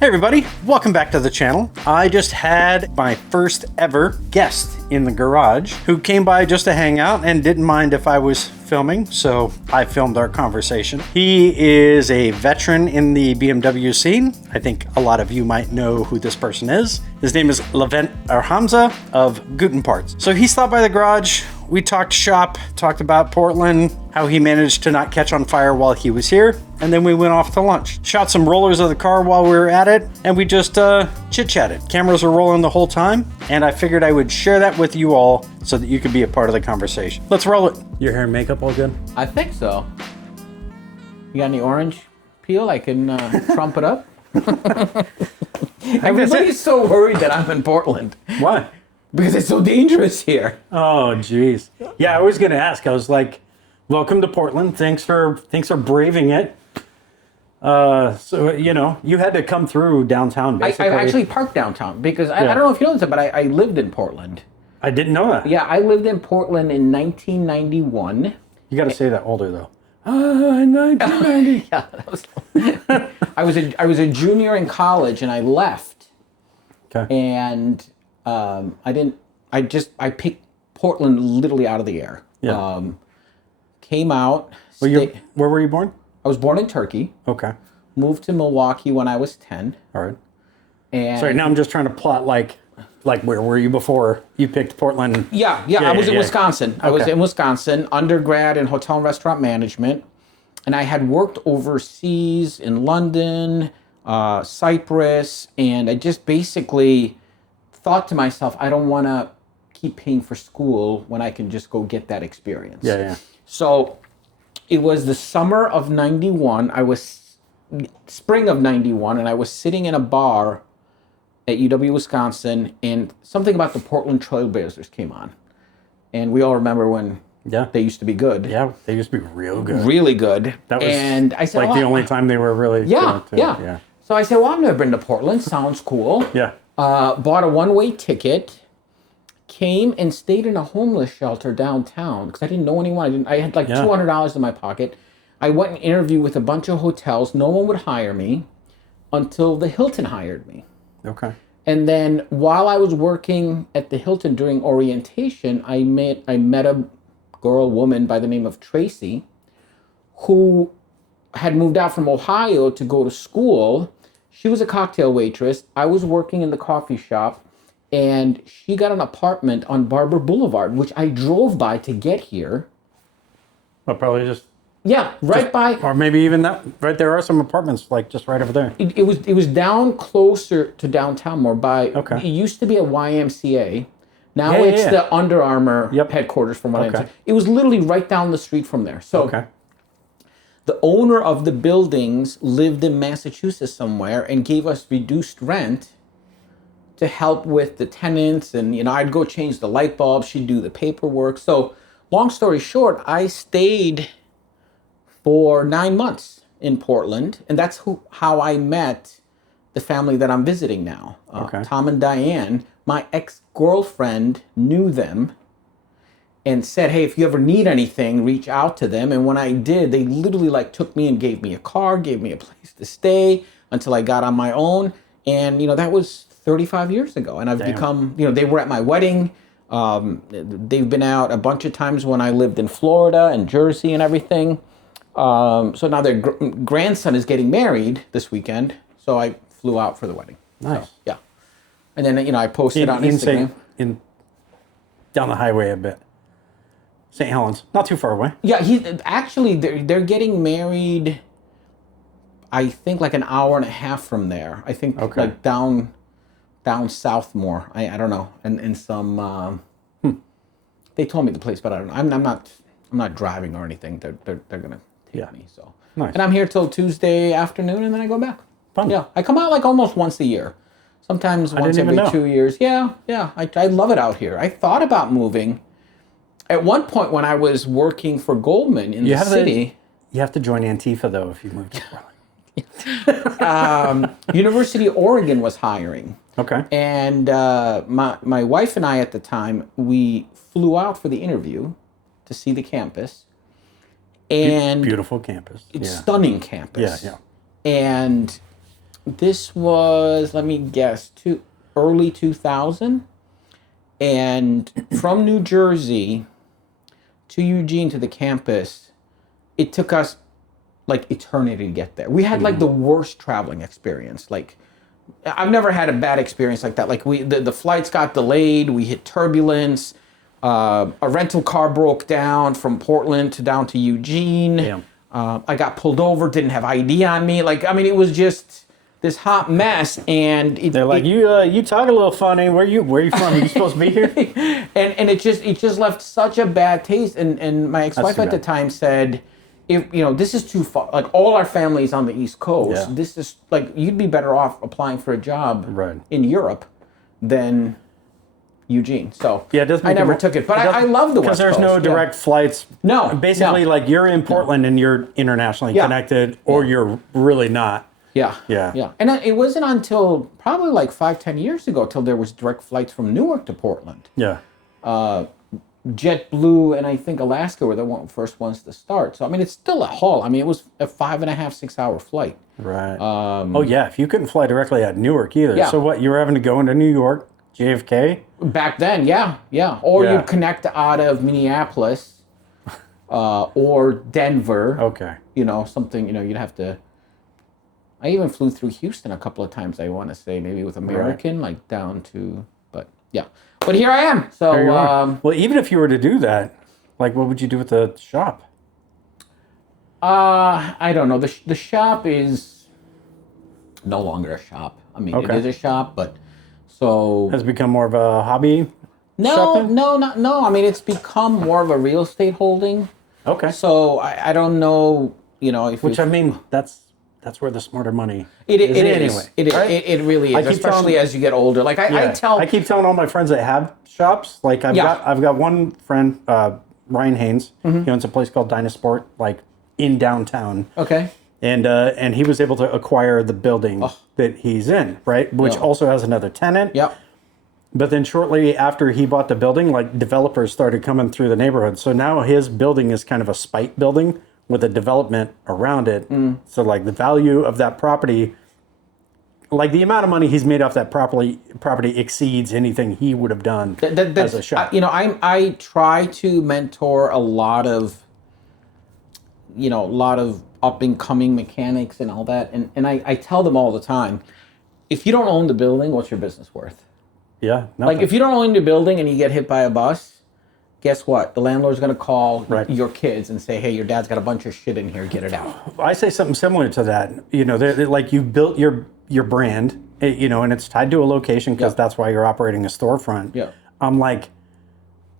Hey everybody, welcome back to the channel. I just had my first ever guest in the garage who came by just to hang out and didn't mind if I was filming, so I filmed our conversation. He is a veteran in the BMW scene. I think a lot of you might know who this person is. His name is Levent or Hamza of Guten Parts. So he stopped by the garage. We talked shop, talked about Portland, how he managed to not catch on fire while he was here, and then we went off to lunch. Shot some rollers of the car while we were at it, and we just chit-chatted. Cameras were rolling the whole time, and I figured I would share that with you all so that you could be a part of the conversation. Let's roll it. Your hair and makeup all good? I think so. You got any orange peel I can trump it up? Everybody's so worried that I'm in Portland. Why? Because it's so dangerous here. Oh, geez. Yeah, I was going to ask. I was like, welcome to Portland. Thanks for braving it. So, you know, you had to come through downtown, basically. I actually parked downtown because I don't know if you know this, but I lived in Portland. I didn't know that. Yeah, I lived in Portland in 1991. You got to say that older, though. 1990. Yeah, I was a junior in college, and I left. Okay. And I picked Portland literally out of the air. Yeah. Came out. Where were you born? I was born in Turkey. Okay. Moved to Milwaukee when I was 10. All right. And Sorry, now I'm just trying to plot like where were you before you picked Portland? Yeah, I was in Wisconsin. I was in Wisconsin, undergrad in hotel and restaurant management. And I had worked overseas in London, Cyprus, and I just basically thought to myself, I don't want to keep paying for school when I can just go get that experience. Yeah. So it was the summer of 91. Spring of 91, and I was sitting in a bar at UW Wisconsin, and something about the Portland Trailblazers came on. And we all remember when they used to be good. Yeah, they used to be real good. Really good. That was and I said, the only time they were really yeah. So I said, well, I've never been to Portland. Sounds cool. Yeah. Bought a one-way ticket, came and stayed in a homeless shelter downtown because I didn't know anyone. I had like $200 in my pocket. I went and interviewed with a bunch of hotels. No one would hire me until the Hilton hired me. Okay. And then while I was working at the Hilton during orientation, I met a woman by the name of Tracy, who had moved out from Ohio to go to school. She was a cocktail waitress. I was working in the coffee shop, and she got an apartment on Barber Boulevard, which I drove by to get here. Well, probably just... Yeah, by... Or maybe even that... Right, there are some apartments, like, just right over there. It was down closer to downtown more by... Okay. It used to be a YMCA. Now it's the Under Armour headquarters from what I understand. It was literally right down the street from there. So the owner of the buildings lived in Massachusetts somewhere and gave us reduced rent to help with the tenants. And, you know, I'd go change the light bulbs. She'd do the paperwork. So long story short, I stayed for 9 months in Portland. And that's how I met the family that I'm visiting now. Tom and Diane. My ex-girlfriend knew them and said, hey, if you ever need anything, reach out to them. And when I did, they literally took me and gave me a car, gave me a place to stay until I got on my own. And, you know, that was 35 years ago. And I've become, you know, they were at my wedding. They've been out a bunch of times when I lived in Florida and Jersey and everything. So now their grandson is getting married this weekend. So I flew out for the wedding. Nice. So, yeah. And then, you know, I posted on Instagram. Down the highway a bit. St. Helens, not too far away. Yeah, they're getting married, I think like an hour and a half from there. I think like down south more. I don't know. And in some they told me the place, but I don't know. I'm not driving or anything. They're gonna take me. So nice. And I'm here till Tuesday afternoon, and then I go back. Fun. Yeah, I come out like almost once a year. Sometimes once every 2 years. Yeah. I love it out here. I thought about moving. At one point when I was working for Goldman in the city... You have to join Antifa, though, if you move to Portland. University of Oregon was hiring. Okay. And my wife and I at the time, we flew out for the interview to see the campus. And beautiful campus. It's stunning campus. Yeah. And This was, let me guess, early 2000. And from New Jersey to Eugene to the campus, it took us like eternity to get there. We had like the worst traveling experience. Like, I've never had a bad experience like that. Like the flights got delayed. We hit turbulence. A rental car broke down from Portland down to Eugene. Damn. I got pulled over, didn't have ID on me. Like, I mean, it was just this hot mess. And they're like, you talk a little funny. Where you from? Are you supposed to be here? and it just left such a bad taste. And my ex-wife at the time said, if this is too far, like all our families on the East Coast, this is like, you'd be better off applying for a job in Europe than Eugene. So I never took it, but I love the West Coast. Because there's no direct flights. No. Basically, like you're in Portland and you're internationally connected, or you're really not. Yeah. And it wasn't until probably like 5-10 years ago till there was direct flights from Newark to Portland. Yeah. JetBlue and I think Alaska were the first ones to start. So, I mean, it's still a haul. I mean, it was a 5.5-6 hour flight. Right. If you couldn't fly directly at Newark either. Yeah. So what, you were having to go into New York, JFK? Back then, yeah. Or you'd connect out of Minneapolis or Denver. Okay. Something, you'd have to... I even flew through Houston a couple of times, I want to say, maybe with American, like down to... But, yeah. But here I am. So, well, even if you were to do that, like, what would you do with the shop? I don't know. The shop is no longer a shop. I mean, it is a shop, but so has it become more of a hobby? No. I mean, it's become more of a real estate holding. Okay. So I don't know. If I mean, that's where the smarter money is anyway. It really is, especially as you get older. Like I keep telling all my friends that have shops. Like I've got one friend, Ryan Haynes. He owns a place called Dynasport, like in downtown. Okay. And he was able to acquire the building that he's in, right? Which also has another tenant. Yep. But then shortly after he bought the building, like developers started coming through the neighborhood. So now his building is kind of a spite building with a development around it. So like the value of that property, like the amount of money he's made off that property exceeds anything he would have done as a shop. I try to mentor a lot of up and coming mechanics and all that. And I tell them all the time, if you don't own the building, what's your business worth? Yeah. Nothing. Like if you don't own the building and you get hit by a bus, guess what? The landlord's going to call your kids and say, hey, your dad's got a bunch of shit in here. Get it out. I say something similar to that. They're like you built your brand, and it's tied to a location because that's why you're operating a storefront. Yeah. I'm like,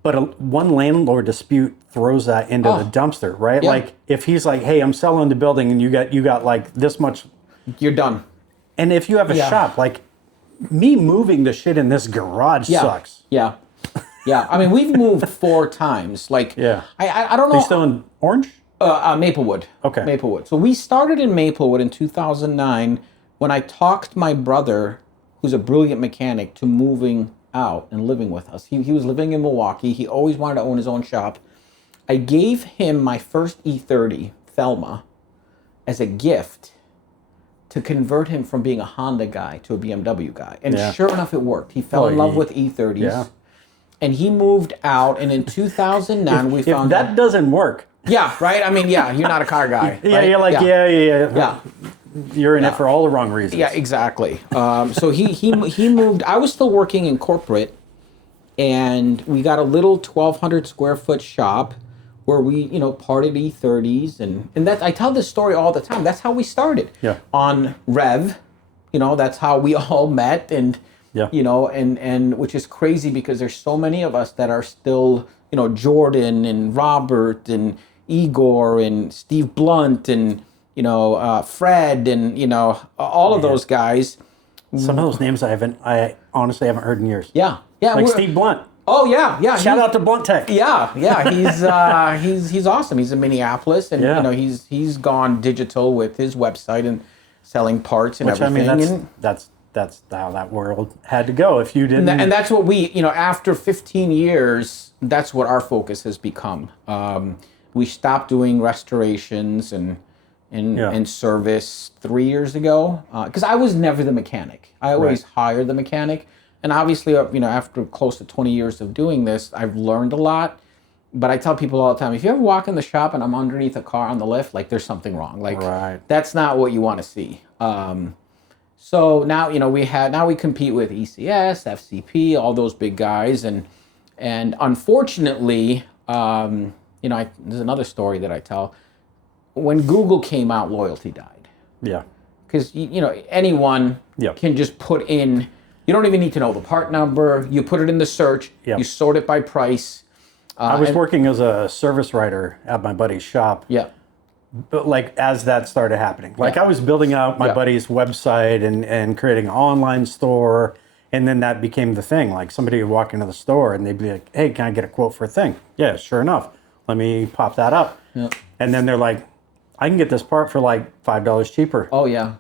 but one landlord dispute throws that into the dumpster, right? Yeah. Like if he's like, hey, I'm selling the building and you got like this much. You're done. And if you have a shop, like me moving the shit in this garage sucks. Yeah. Yeah, I mean, we've moved 4 times. Like, I don't know. Are you still in Orange? Maplewood. Okay. Maplewood. So we started in Maplewood in 2009 when I talked my brother, who's a brilliant mechanic, to moving out and living with us. He was living in Milwaukee. He always wanted to own his own shop. I gave him my first E30, Thelma, as a gift to convert him from being a Honda guy to a BMW guy. And sure enough, it worked. He fell in love with E30s. Yeah. And he moved out, and in 2009 we found that doesn't work. Yeah, right? I mean, you're not a car guy. Yeah, right? you're like, yeah. You're in it for all the wrong reasons. Yeah, exactly. So he moved. I was still working in corporate, and we got a little 1,200 square foot shop where we, parted E30s, and that I tell this story all the time. That's how we started. Yeah. On Rev, that's how we all met, and. Yeah. And which is crazy because there's so many of us that are still, Jordan and Robert and Igor and Steve Blunt and, Fred and, all of those guys. Some of those names I honestly haven't heard in years. Yeah. Yeah. Like Steve Blunt. Oh yeah. Shout out to Blunt Tech. Yeah. He's awesome. He's in Minneapolis and, he's gone digital with his website and selling parts and everything. I mean, that's how that world had to go. If you didn't, and that's what we, after 15 years, that's what our focus has become. We stopped doing restorations, and in service 3 years ago. Because I was never the mechanic. I always hired the mechanic. And obviously, after close to 20 years of doing this, I've learned a lot. But I tell people all the time, if you ever walk in the shop and I'm underneath a car on the lift, like there's something wrong. Like that's not what you want to see. So now, we compete with ECS, FCP, all those big guys. And unfortunately, there's another story that I tell. When Google came out, loyalty died. Yeah. Because, anyone can just put in, you don't even need to know the part number. You put it in the search, you sort it by price. I was working as a service writer at my buddy's shop. Yeah. But as that started happening, I was building out my buddy's website and creating an online store. And then that became the thing. Like somebody would walk into the store and they'd be like, hey, can I get a quote for a thing? Yeah, sure enough. Let me pop that up. Yeah. And then they're like, I can get this part for $5 cheaper. Oh, yeah.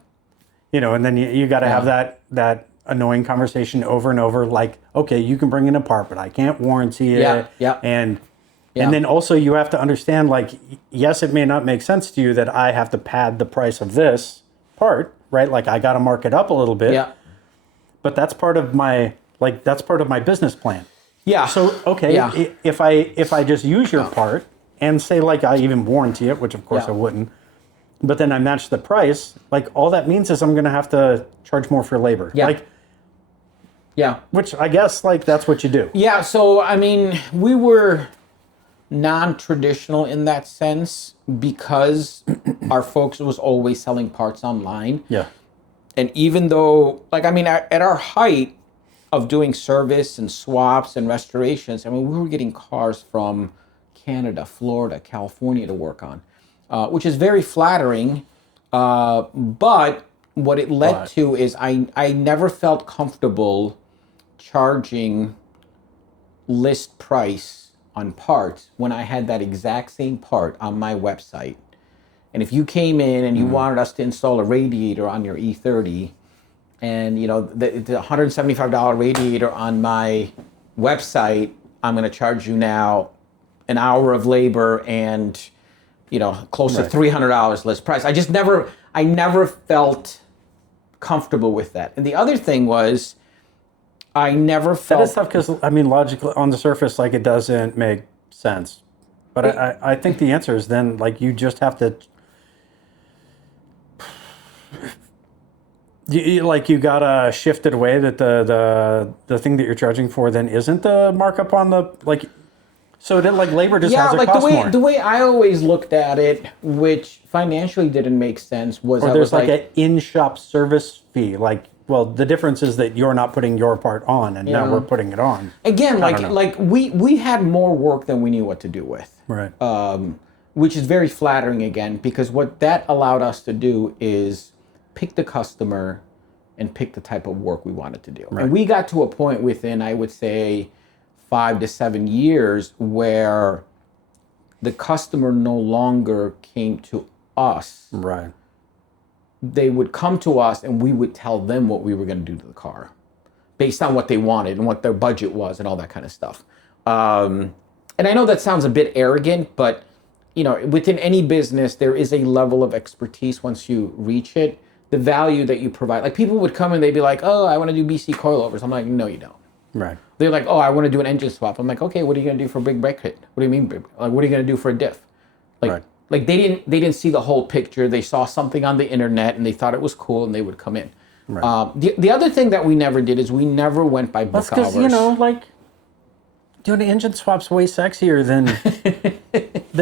And then you got to have that annoying conversation over and over. Like, okay, you can bring in a part, but I can't warranty it. Yeah. Yeah. And then also you have to understand, yes, it may not make sense to you that I have to pad the price of this part, right? Like I got to mark it up a little bit. Yeah. But that's part of my business plan. Yeah. So okay, if I just use your part and say I even warranty it, which of course I wouldn't, but then I match the price, all that means is I'm going to have to charge more for labor. Yeah. Which I guess that's what you do. Yeah. So I mean, we were non-traditional in that sense because our folks was always selling parts online. Yeah. And even though, at our height of doing service and swaps and restorations, we were getting cars from Canada, Florida, California to work on, which is very flattering. But what it led to is I never felt comfortable charging list price on parts when I had that exact same part on my website. And if you came in and you wanted us to install a radiator on your E30 and, the $175 radiator on my website, I'm going to charge you now an hour of labor and, close to $300 list price. I never felt comfortable with that. And the other thing was I never felt... That is tough because, logically on the surface, it doesn't make sense. But I think the answer is then, you just have to... You gotta shift it away that the thing that you're charging for then isn't the markup on the so that labor just has to cost more. The way I always looked at it, which financially didn't make sense, was or there's an in-shop service fee. The difference is that you're not putting your part on, and now we're putting it on. Again, we had more work than we knew what to do with. Right. Which is very flattering again, because what that allowed us to do is pick the customer and pick the type of work we wanted to do. Right. And we got to a point within, I would say, 5 to 7 years where the customer no longer came to us. Right. They would come to us and we would tell them what we were going to do to the car based on what they wanted and what their budget was and all that kind of stuff. And I know that sounds a bit arrogant, but within any business, there is a level of expertise once you reach it. The value that you provide. People would come and they'd be like, oh, I want to do BC coilovers. I'm like, no, you don't. Right. They're like, oh, I want to do an engine swap. I'm like, okay, what are you going to do for a big brake kit? What do you mean? What are you going to do for a diff? Right. They didn't see the whole picture. They saw something on the internet and they thought it was cool and they would come in. Right. The other thing that we never did is we never went by book hours. That's because, doing an engine swap's way sexier than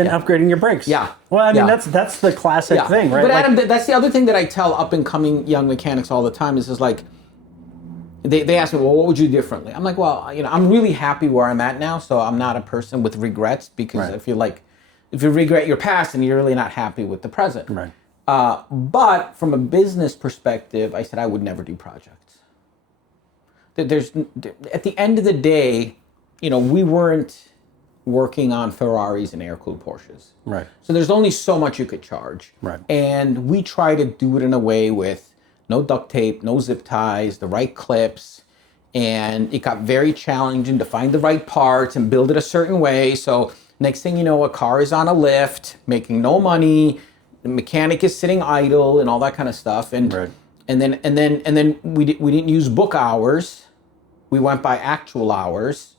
upgrading your brakes. Yeah. Well, that's the classic thing, right? But Adam, that's the other thing that I tell up and coming young mechanics all the time is they ask me, well, what would you do differently? I'm like, well, I'm really happy where I'm at now, so I'm not a person with regrets because if you regret your past, then you're really not happy with the present. Right. But from a business perspective, I said I would never do projects. At the end of the day, we weren't working on Ferraris and air-cooled Porsches. Right. So there's only so much you could charge. Right. And we try to do it in a way with no duct tape, no zip ties, the right clips. And it got very challenging to find the right parts and build it a certain way. So next thing you know, a car is on a lift, making no money, the mechanic is sitting idle and all that kind of stuff. And and then we didn't use book hours. We went by actual hours.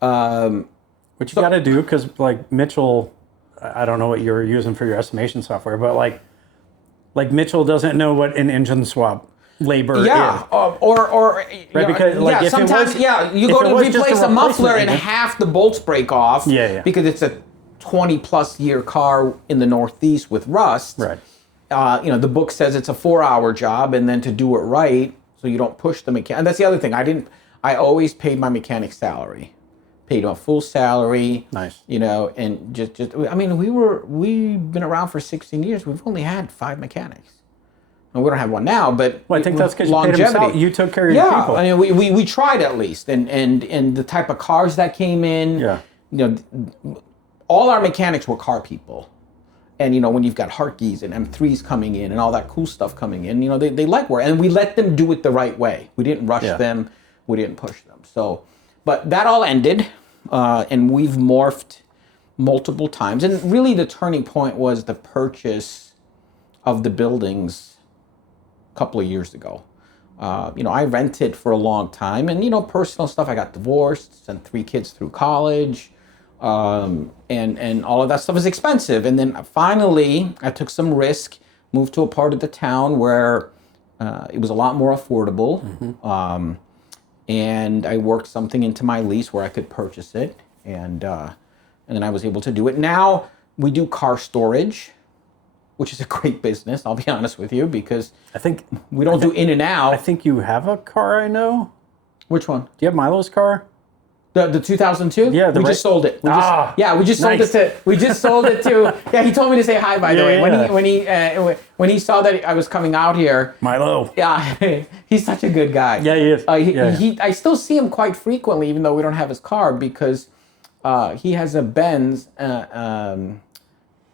Which you got to do because like Mitchell, I don't know what you're using for your estimation software, but like Mitchell doesn't know what an engine swap labor is. Or right, because like if sometimes you go to replace a muffler and half the bolts break off because it's a 20 plus year car in the Northeast with rust. Right. The book says it's a 4-hour job, and then to do it right so you don't push the mechanic. And that's the other thing. I always paid my mechanic salary. Paid him a full salary. Nice. And just I mean, we've been around for 16 years. We've only had 5 mechanics. And we don't have one now, but I think that's because you paid him you took care of your people. I mean, we tried at least, and the type of cars that came in. All our mechanics were car people, and when you've got Hartkeys and M3s coming in and all that cool stuff coming in, they like work, and we let them do it the right way. We didn't rush them, we didn't push them. So, but that all ended, and we've morphed multiple times, and really the turning point was the purchase of the buildings a couple of years ago. I rented for a long time, and personal stuff. I got divorced, sent 3 kids through college, and all of that stuff is expensive. And then finally, I took some risk, moved to a part of the town where it was a lot more affordable, and I worked something into my lease where I could purchase it, and then I was able to do it. Now we do car storage, which is a great business, I'll be honest with you, because I think we don't do in and out. I think you have a car I know. Which one? Do you have Milo's car? The 2002? Yeah, we just sold it. We just sold it to. We just sold it to. Yeah, he told me to say hi. By the way, when he saw that I was coming out here, Milo. Yeah, he's such a good guy. Yeah, he is. I still see him quite frequently, even though we don't have his car, because he has a Benz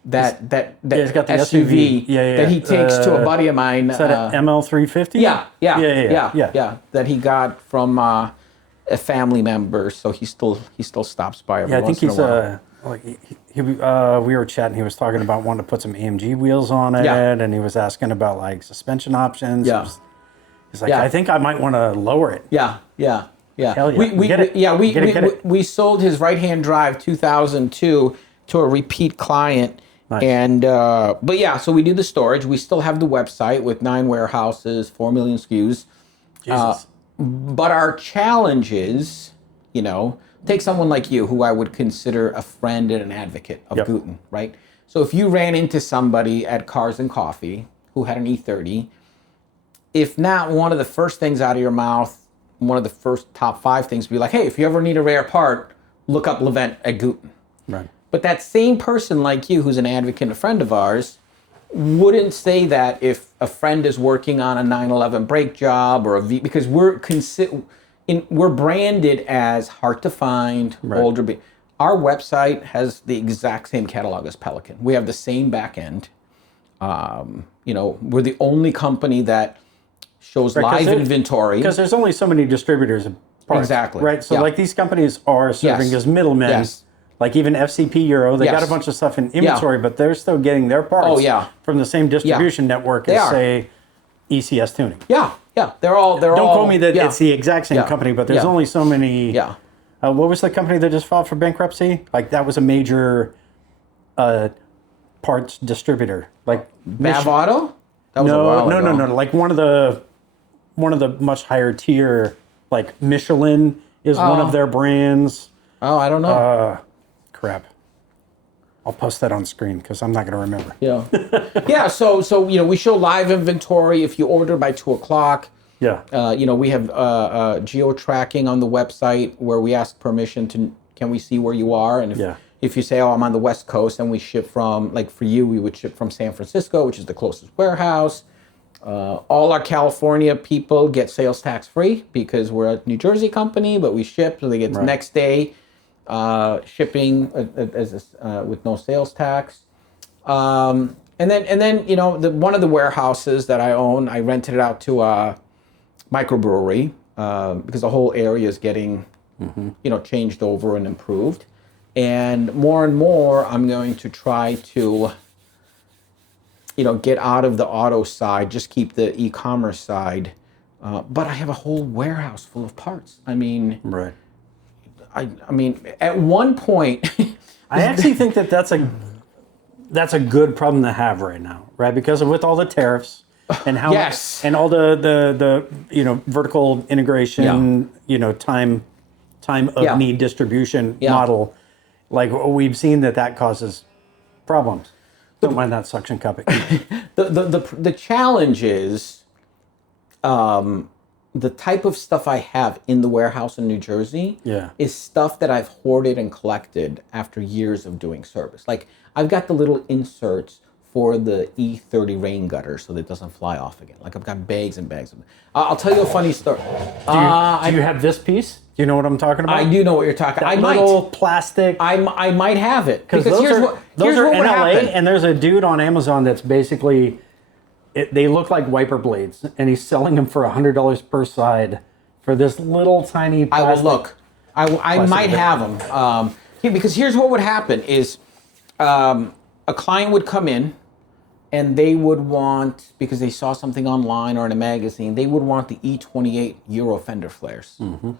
that he's got the SUV that he takes to a buddy of mine. Is that an ML350? Yeah. That he got from a family member, so he still stops by every once in a while. We were chatting. He was talking about wanting to put some AMG wheels on it, and he was asking about like suspension options. He's like, I think I might want to lower it. Yeah. Hell yeah. We sold his right-hand drive 2002 to a repeat client. Nice. And so we do the storage. We still have the website with 9 warehouses, 4 million SKUs. Jesus. But our challenge is, take someone like you, who I would consider a friend and an advocate of Guten, right? So if you ran into somebody at Cars and Coffee who had an E30, if not one of the first things out of your mouth, one of the first top 5 things would be like, hey, if you ever need a rare part, look up Levent at Guten. Right. But that same person like you, who's an advocate and a friend of ours, wouldn't say that if a friend is working on a 911 brake job or because we're branded as hard to find, older. Our website has the exact same catalog as Pelican. We have the same back end. We're the only company that shows live inventory. Because there's only so many distributors of parts. Exactly. Right? So like these companies are serving as middlemen. Yes. Like even FCP Euro, they got a bunch of stuff in inventory, but they're still getting their parts from the same distribution network as, say, ECS Tuning. Yeah. They're all. Don't quote me that it's the exact same company, but there's only so many. Yeah. What was the company that just filed for bankruptcy? Like that was a major parts distributor. Like Bav Auto? That was a while ago. No. Like one of the much higher tier, like Michelin is one of their brands. Oh, I don't know. Crap. I'll post that on screen because I'm not going to remember. Yeah. So we show live inventory if you order by 2:00. Yeah. We have geo tracking on the website where we ask permission can we see where you are, and if you say, I'm on the West Coast, and we ship from, like for you, we would ship from San Francisco, which is the closest warehouse. All our California people get sales tax free because we're a New Jersey company, but we ship, so they get the next day shipping with no sales tax. And then one of the warehouses that I own, I rented it out to a microbrewery because the whole area is getting changed over and improved. And more, I'm going to try to get out of the auto side, just keep the e-commerce side. But I have a whole warehouse full of parts. I mean, right. I mean, at one point, I actually think that's a good problem to have right now, right? Because with all the tariffs and how yes, and all the vertical integration, time of need distribution model, like we've seen that causes problems. Don't mind that suction cupping. The challenge is the type of stuff I have in the warehouse in New Jersey is stuff that I've hoarded and collected after years of doing service. Like I've got the little inserts for the E30 rain gutter so that it doesn't fly off again. Like I've got bags and bags of them. I'll tell you a funny story. Do you have this piece? Do you know what I'm talking about? I do know what you're talking about. Little plastic. I might have it. Because those are in LA, and there's a dude on Amazon that's basically, they look like wiper blades, and he's selling them for $100 per side for this little tiny plastic. I will look. I might have them. Because here's what would happen is a client would come in, and they would want, because they saw something online or in a magazine, they would want the E28 Euro fender flares. Mm-hmm.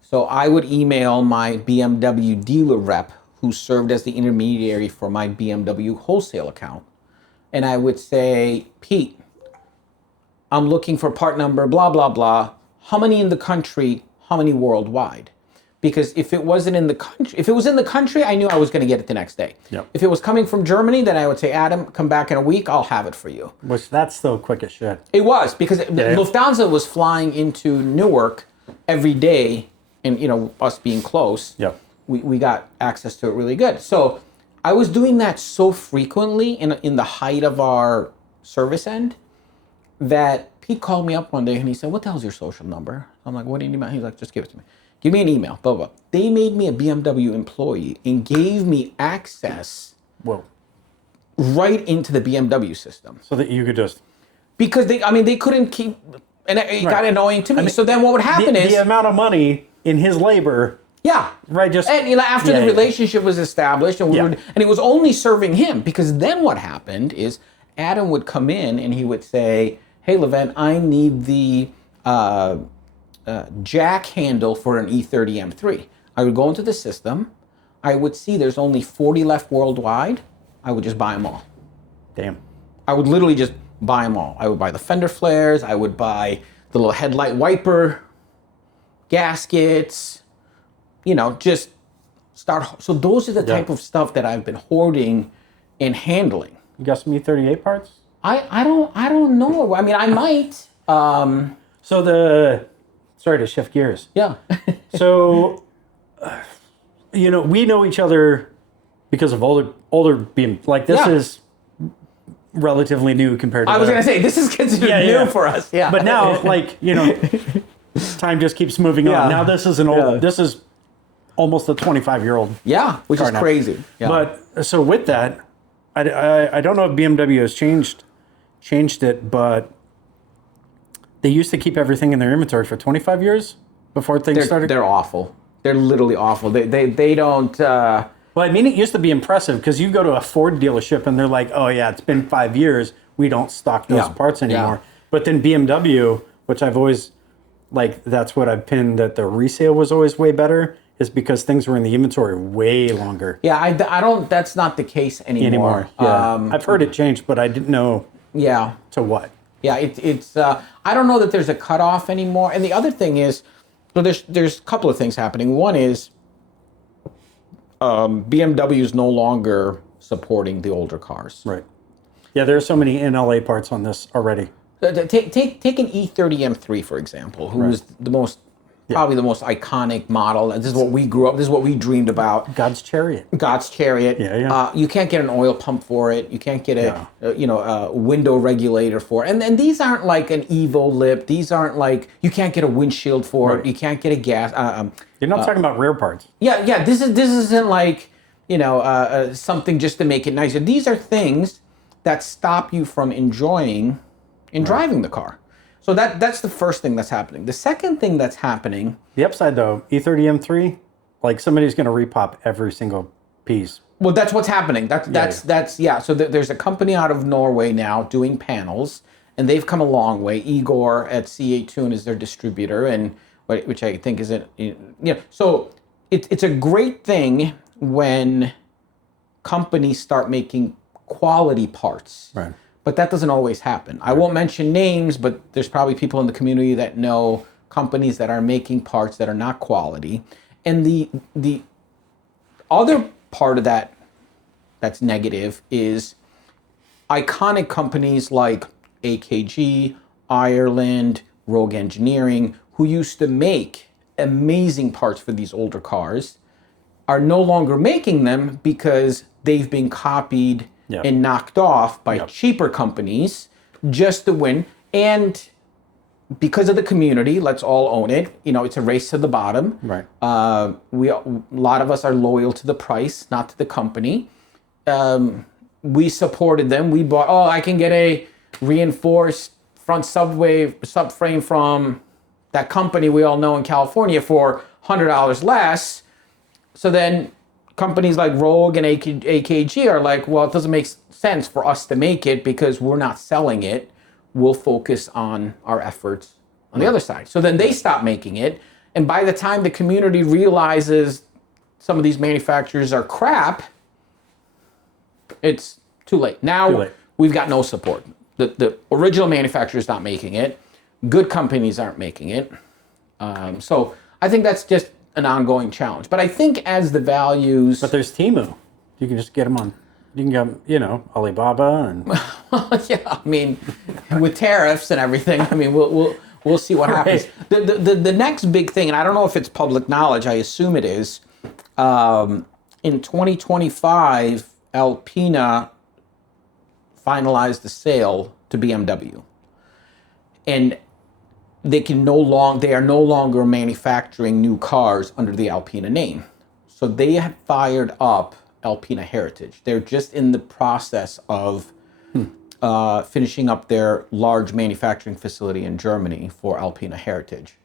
So I would email my BMW dealer rep who served as the intermediary for my BMW wholesale account. And I would say, Pete, I'm looking for part number, blah, blah, blah. How many in the country? How many worldwide? Because if it wasn't in the country, if it was in the country, I knew I was going to get it the next day. Yep. If it was coming from Germany, then I would say, Adam, come back in a week. I'll have it for you. Which that's still quick as shit. It was, because Lufthansa was flying into Newark every day, and us being close, we got access to it really good. So I was doing that so frequently in the height of our service end that Pete called me up one day and he said, "What the hell's your social number?" I'm like, "What do you need?" He's like, "Just give it to me. Give me an email, blah, blah." They made me a BMW employee and gave me access right into the BMW system. So that you could just... Because they couldn't keep... And it got annoying to me. So then what would happen is... The amount of money in his labor... Yeah. Right, just... And after the relationship was established, and and it was only serving him, because then what happened is Adam would come in and he would say, "Hey, Levent, I need the... jack handle for an E30 M3. I would go into the system. I would see there's only 40 left worldwide. I would just buy them all. Damn. I would literally just buy them all. I would buy the fender flares. I would buy the little headlight wiper, gaskets, just start. So those are the type of stuff that I've been hoarding and handling. You got some E38 parts? I don't know. I mean, I might. Sorry to shift gears. Yeah. So, we know each other because of older being like this is relatively new compared to... I was going to say, this is considered new for us. Yeah. But now, time just keeps moving on. Now this is this is almost a 25-year-old. Yeah, which is crazy. Yeah. But so with that, I don't know if BMW has changed it, but they used to keep everything in their inventory for 25 years before things started. They're awful. They're literally awful. They don't... Well, I mean, it used to be impressive because you go to a Ford dealership and they're like, "Oh yeah, it's been 5 years. We don't stock those parts anymore." Yeah. But then BMW, which I've always, that's what I've pinned, that the resale was always way better, is because things were in the inventory way longer. Yeah, I don't... That's not the case anymore. Yeah. I've heard it changed, but I didn't know to what. Yeah, it's. I don't know that there's a cutoff anymore. And the other thing is, so there's a couple of things happening. One is BMW is no longer supporting the older cars. Right. Yeah, there are so many NLA parts on this already. Take an E30 M3 for example, who is the most probably the most iconic model. This is what we grew up. This is what we dreamed about. God's Chariot. God's Chariot. Yeah. You can't get an oil pump for it. You can't get a window regulator for it. And these aren't like an Evo lip. These aren't like, you can't get a windshield for it. You can't get a gas. You're not talking about rear parts. Yeah. This isn't like something just to make it nicer. These are things that stop you from enjoying and driving the car. So that's the first thing that's happening. The second thing that's happening... The upside, though, E30 M3, somebody's going to repop every single piece Well, that's what's happening. That's So there's a company out of Norway now doing panels, and they've come a long way. Igor at C8 Tune is their distributor, and which I think is So it's a great thing when companies start making quality parts. Right. But that doesn't always happen. I won't mention names, but there's probably people in the community that know companies that are making parts that are not quality. And the other part of that's negative is iconic companies like AKG, Ireland, Rogue Engineering, who used to make amazing parts for these older cars, are no longer making them because they've been copied and knocked off by cheaper companies just to win. And because of the community, let's all own it. It's a race to the bottom. Right. A lot of us are loyal to the price, not to the company. We supported them. We bought. Oh, I can get a reinforced front subframe from that company we all know in California for $100 less. So then companies like Rogue and AKG are like, well, it doesn't make sense for us to make it because we're not selling it. We'll focus on our efforts on the other side. So then they stop making it. And by the time the community realizes some of these manufacturers are crap, it's too late. Now we've got no support. The original manufacturer's not making it. Good companies aren't making it. So I think that's just an ongoing challenge. But I think as the values... But there's Temu. You can just get them on... You can get, Alibaba and... Yeah, I mean, with tariffs and everything, I mean, we'll see what happens. The next big thing, and I don't know if it's public knowledge, I assume it is, in 2025, Alpina finalized the sale to BMW. And they are no longer manufacturing new cars under the Alpina name. So they have fired up Alpina Heritage. They're just in the process of finishing up their large manufacturing facility in Germany for Alpina Heritage.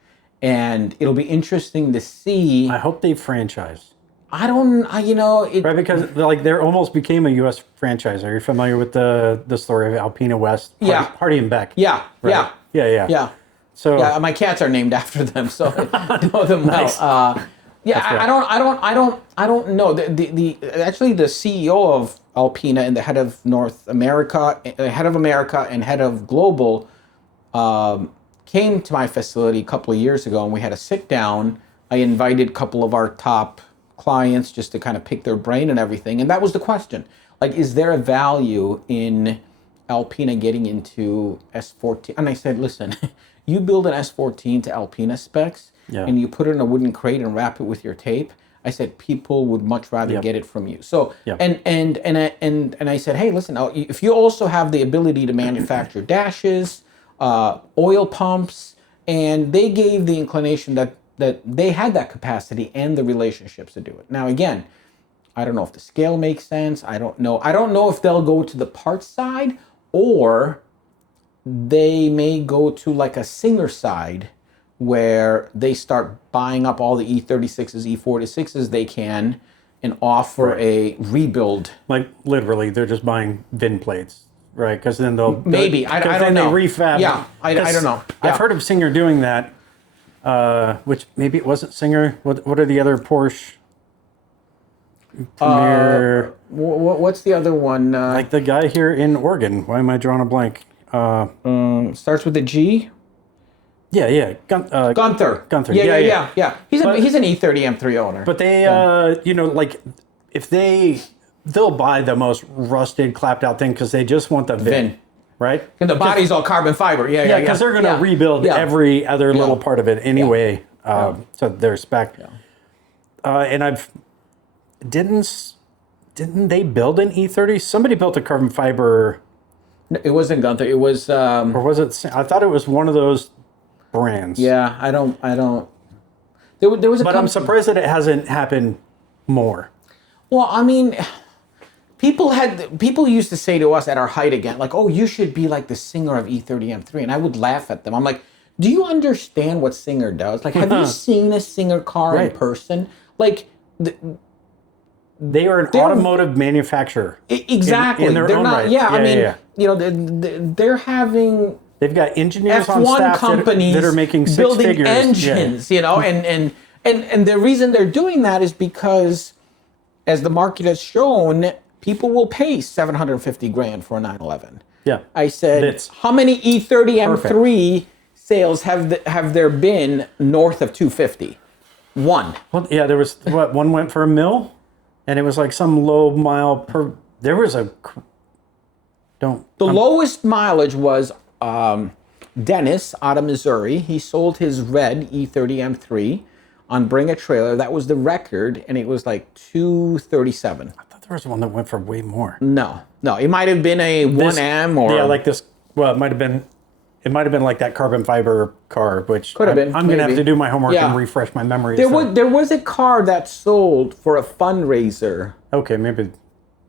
And it'll be interesting to see. I hope they franchise. Right, because they almost became a U.S. franchise. Are you familiar with the story of Alpina West? Party and Beck. Yeah, right? Yeah. So my cats are named after them, so I know them well. Nice. Right. I don't know. Actually the CEO of Alpina and the head of America and head of Global came to my facility a couple of years ago, and we had a sit down. I invited a couple of our top clients just to kind of pick their brain and everything, and that was the question. Is there a value in Alpina getting into S14? And I said, listen, you build an S14 to Alpina specs, and you put it in a wooden crate and wrap it with your tape. I said people would much rather get it from you. So and I said, hey, listen, if you also have the ability to manufacture dashes, oil pumps, and they gave the inclination that they had that capacity and the relationships to do it. Now again, I don't know if the scale makes sense. I don't know if they'll go to the parts side, or they may go to like a Singer side where they start buying up all the E36s, E46s they can and offer a rebuild. Like literally, they're just buying VIN plates, right? Because then they'll... Maybe, I don't know. They refab. Yeah, I don't know. Yeah. I've heard of Singer doing that, which maybe it wasn't Singer. What are the other Porsche? Premier... what's the other one? Like the guy here in Oregon. Why am I drawing a blank? Starts with a G? Yeah. Gunther. Gunther. Yeah. He's an E30 M3 owner. But they, if they'll buy the most rusted, clapped out thing because they just want the VIN. Right? And the body's all carbon fiber. Yeah. Because they're going to rebuild every other little part of it anyway. So they're spec. Yeah. And didn't they build an E30? Somebody built a carbon fiber. No, it wasn't Gunther. It was. Or was it? I thought it was one of those brands. Yeah, I don't. There was a. But I'm surprised that it hasn't happened more. Well, I mean, people used to say to us at our height again, like, "Oh, you should be like the Singer of E30 M3," and I would laugh at them. I'm like, "Do you understand what Singer does? Like, have you seen a Singer car in person? Like, They are an automotive manufacturer. Exactly. In their own right. Yeah, I mean, they're having... They've got engineers F1 on staff companies that are making six building figures. engines, and the reason they're doing that is because, as the market has shown, people will pay $750,000 for a 911. Yeah. I said, how many E30 M3 sales have there been north of 250? One. Well, yeah, there was one went for $1 million, and it was like some low mile per. There was a. Lowest mileage was Dennis out of Missouri. He sold his red E30 M3 on Bring a Trailer. That was the record, and it was like 237. I thought there was one that went for way more. No, it might have been a 1M or like this. Well, it might have been. It might have been like that carbon fiber car, which could have been. I'm going to have to do my homework and refresh my memory. There was a car that sold for a fundraiser. Okay, maybe.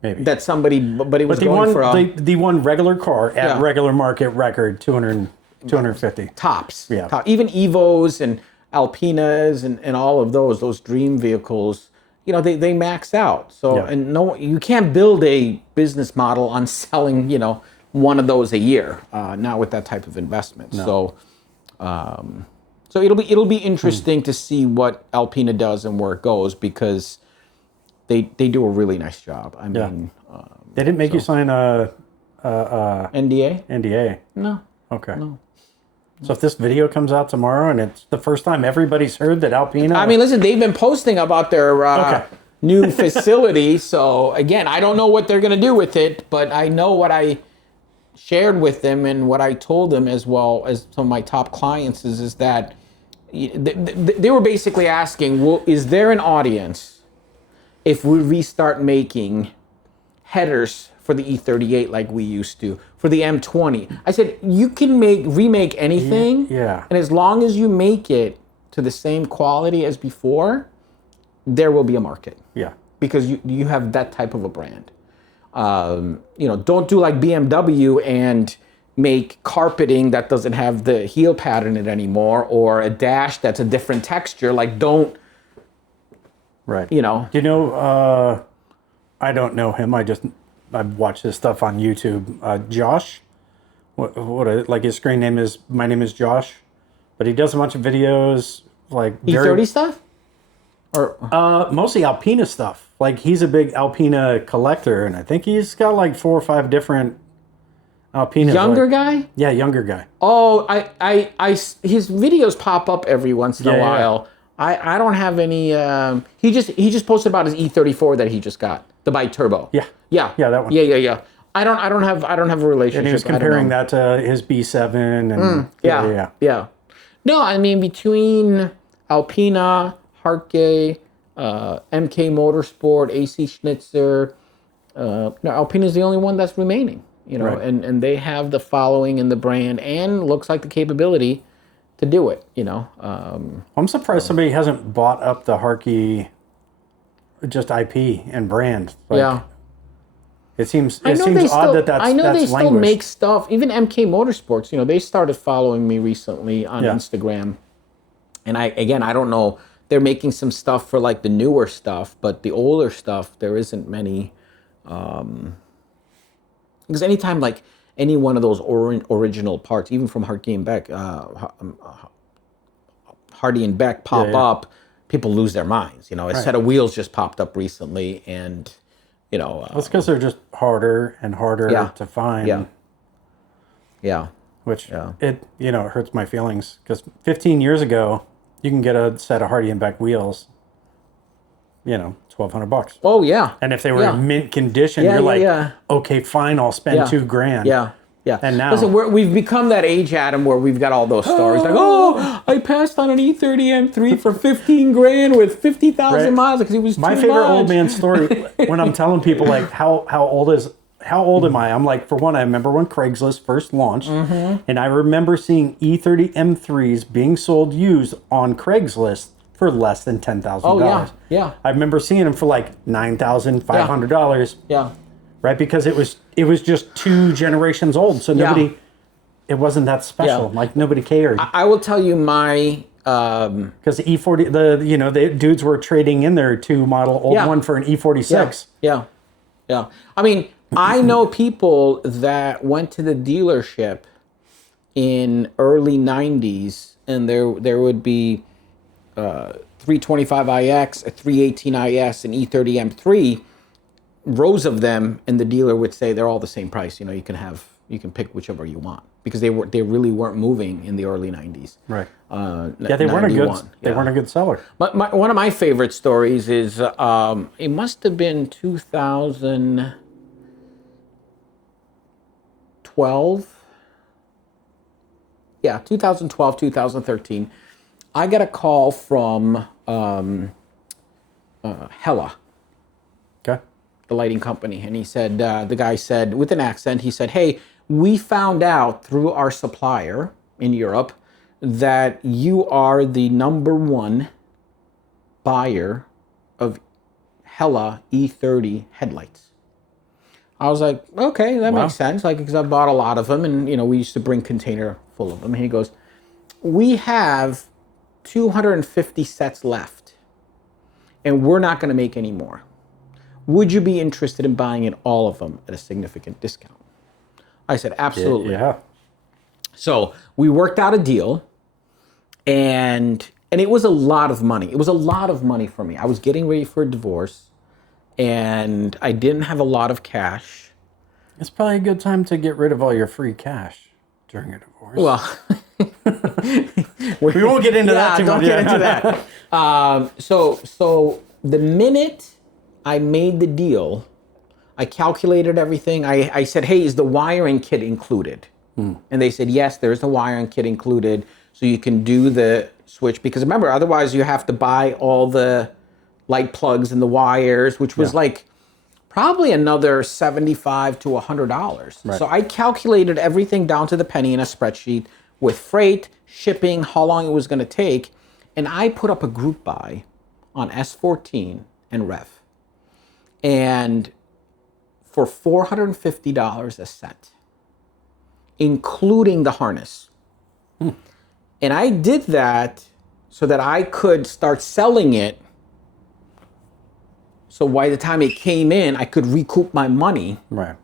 That somebody, but it was going for the one regular car at regular market record 250 tops. Yeah, even Evos and Alpinas and all of those dream vehicles. They max out. So and you can't build a business model on selling one of those a year, not with that type of investment. No. So it'll be interesting to see what Alpina does and where it goes, because they do a really nice job. I mean, they didn't make you sign a NDA? NDA. No. Okay. No. So if this video comes out tomorrow and it's the first time everybody's heard that Alpina... I mean, listen, they've been posting about their new facility. So again, I don't know what they're going to do with it, but I know what I shared with them and what I told them, as well as some of my top clients, is that they were basically asking, well, is there an audience if we restart making headers for the E38 like we used to, for the M20? I said, you can remake anything, and as long as you make it to the same quality as before, there will be a market. Yeah. Because you have that type of a brand. Don't do like BMW and make carpeting that doesn't have the heel pattern in it anymore, or a dash that's a different texture. Like, don't. Right. I don't know him. I watch his stuff on YouTube. Josh, like his screen name is, my name is Josh, but he does a bunch of videos like E30 stuff, or mostly Alpina stuff. Like, he's a big Alpina collector, and I think he's got like 4 or 5 different Alpinas. Younger guy? Yeah, younger guy. Oh, his videos pop up every once in a while. I don't have any. He just posted about his E34 that he just got, the bi-turbo. Yeah, that one. Yeah. I don't have a relationship. And he was comparing that to his B7 and yeah. No, I mean, between Alpina, Hartke, MK Motorsport, AC Schnitzer, Alpina is the only one that's remaining. Right. And they have the following and the brand, and looks like the capability to do it, I'm surprised somebody hasn't bought up the Hartke just IP and brand. It seems odd that's I know that's they still make stuff. Even MK Motorsports, they started following me recently on Instagram. And I don't know. They're making some stuff for like the newer stuff, but the older stuff, there isn't many. Because anytime like any one of those original parts, even from Hardy and Beck, pop up, people lose their minds. A set of wheels just popped up recently, and it's because they're just harder and harder to find. Which it hurts my feelings, because 15 years ago you can get a set of Hardy and Beck wheels, $1,200. Oh yeah. And if they were in mint condition, you're like, okay, fine, I'll spend $2,000. Yeah. And now, listen, we've become that age, Adam, where we've got all those stories like, I passed on an E30 M3 for $15,000 with 50,000 miles because it was my too favorite much. old man story. When I'm telling people like how old am I? I'm like, for one, I remember when Craigslist first launched, and I remember seeing E30 M3s being sold used on Craigslist for less than $10,000. Oh yeah. I remember seeing them for like $9,500. Yeah. Right, because it was just 2 generations old, so nobody, it wasn't that special. Like, nobody cared. I will tell you, my Because the E40, the dudes were trading in their 2 model old one for an E46. Yeah. I mean, I know people that went to the dealership in early 90s, and there would be 325iX, a 318IS, an E30 M3, rows of them, and the dealer would say they're all the same price. You can pick whichever you want, because they really weren't moving in the early 90s. Right. They weren't a good seller. But one of my favorite stories is it must have been 2012. Yeah, 2012, 2013. I got a call from Hella. Okay. The lighting company. And he said, the guy said, with an accent, he said, hey, we found out through our supplier in Europe that you are the #1 buyer of Hella E30 headlights. I was like, okay, that makes sense. Like, because I bought a lot of them, and we used to bring container full of them. And he goes, we have 250 sets left, and we're not going to make any more. Would you be interested in buying in all of them at a significant discount? I said, absolutely. Yeah. So we worked out a deal, and it was a lot of money. It was a lot of money for me. I was getting ready for a divorce, and I didn't have a lot of cash. It's probably a good time to get rid of all your free cash during a divorce. Well, we won't get into that too much. Don't get into that. So the minute I made the deal, I calculated everything. I said, hey, is the wiring kit included? And they said, yes, there's the wiring kit included. So you can do the switch. Because remember, otherwise you have to buy all the light plugs and the wires, which was like probably another $75 to $100. Right. So I calculated everything down to the penny in a spreadsheet with freight, shipping, how long it was going to take. And I put up a group buy on S14 and Rev. And for $450 a set, including the harness. And I did that so that I could start selling it. So by the time it came in, I could recoup my money. Right.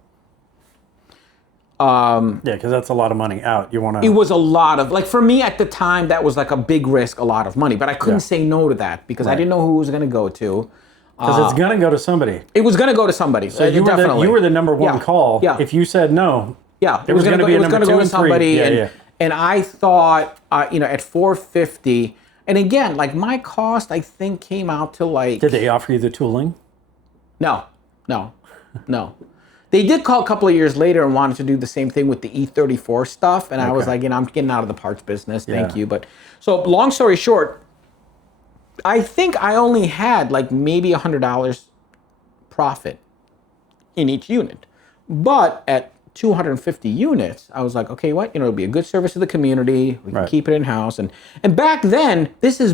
Because that's a lot of money out. You want to. It was a lot of, like, for me at the time, that was like a big risk, a lot of money. But I couldn't say no to that because I didn't know who it was going to go to. Because it's going to go to somebody. It was going to go to somebody. So you were the #1 call. Yeah. If you said no, it was going to be a number 2 and 3. And I thought, at $450, and again, like, my cost, I think, came out to like. Did they offer you the tooling? No. They did call a couple of years later and wanted to do the same thing with the E34 stuff, and I was like, I'm getting out of the parts business. Thank you. But so, long story short, I think I only had like maybe $100 profit in each unit. But at 250 units, I was like, okay, what? It'll be a good service to the community. We can keep it in-house. And back then, this is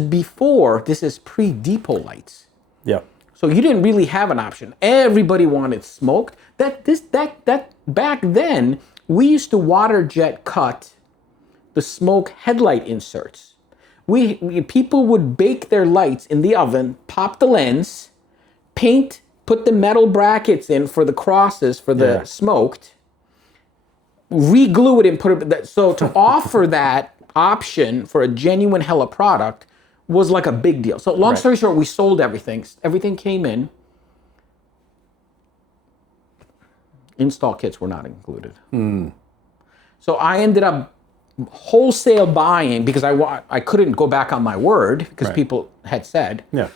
pre-depot lights. Yeah. So you didn't really have an option. Everybody wanted smoked. That back then, we used to water jet cut the smoke headlight inserts. People would bake their lights in the oven, pop the lens, paint, put the metal brackets in for the crosses for the smoked, re-glue it and put it. So to offer that option for a genuine Hella product was like a big deal. So long story short, we sold everything. Everything came in. Install kits were not included. So I ended up wholesale buying because I couldn't go back on my word because people had said. Yeah.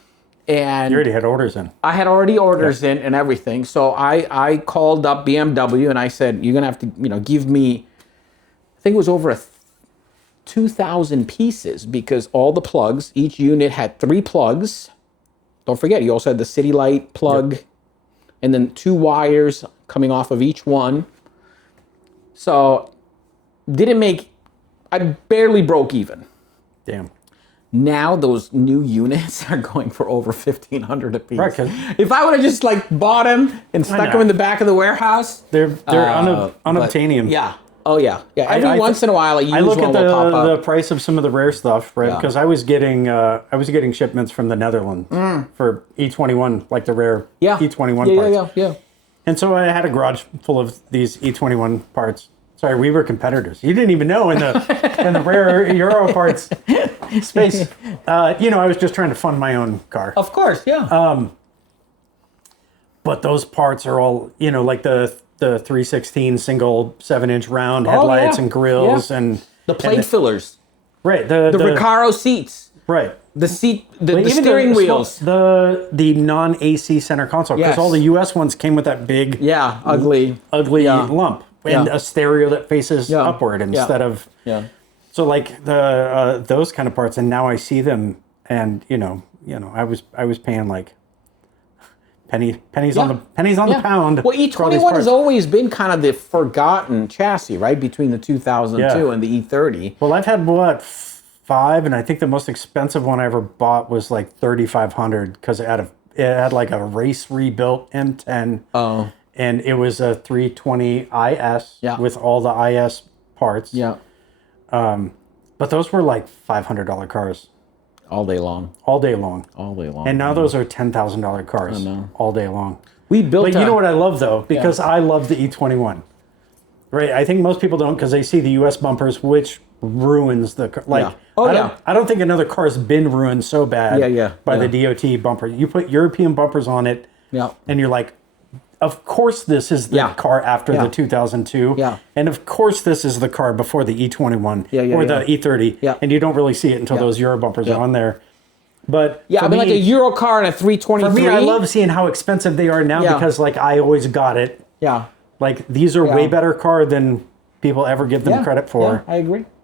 And you already had orders in. I had already orders in and everything. So I called up BMW and I said, you're going to have to, give me, I think it was over 2,000 pieces because all the plugs, each unit had 3 plugs. Don't forget, you also had the city light plug and then 2 wires coming off of each one. So I barely broke even. Damn. Now those new units are going for over $1,500 a piece. Right, if I would have just bought them and stuck them in the back of the warehouse, they're unobtainium. Oh yeah. Every once in a while, I look at pop up. the price of some of the rare stuff, right? Because I was getting shipments from the Netherlands for E21, like the rare E21 parts. Yeah. And so I had a garage full of these E21 parts. Sorry, we were competitors. You didn't even know in the rare Euro parts space. I was just trying to fund my own car. Of course, yeah. But those parts are all, like the 316 single 7-inch round headlights and grills and the plate fillers. Right. The Recaro seats. Right. The steering wheels. The non-AC center console. Because all the US ones came with that big ugly lump. And a stereo that faces upward instead of so like those kind of parts, and now I see them, and I was paying like pennies on the pound. Well, E21 has always been kind of the forgotten chassis, right, between the 2002 and the E30. Well, I've had 5, and I think the most expensive one I ever bought was like $3,500 because it had like a race rebuilt M10. Oh. And it was a 320 IS with all the IS parts. Yeah. But those were like $500 cars. All day long. All day long. All day long. And now those are $10,000 cars. I know. All day long. We built. But you know what I love though, because I love the E21. Right. I think most people don't because they see the US bumpers, which ruins the car. Like. I don't think another car's been ruined so bad. By the DOT bumper. You put European bumpers on it. Yeah. And you're like. Of course, this is the car after the 2002. Yeah. And of course, this is the car before the E21 or the E30. Yeah. And you don't really see it until those Euro bumpers are on there. But like a Euro car and a 323. For me, I love seeing how expensive they are now because like I always got it. Yeah. Like these are way better car than people ever give them credit for. Yeah,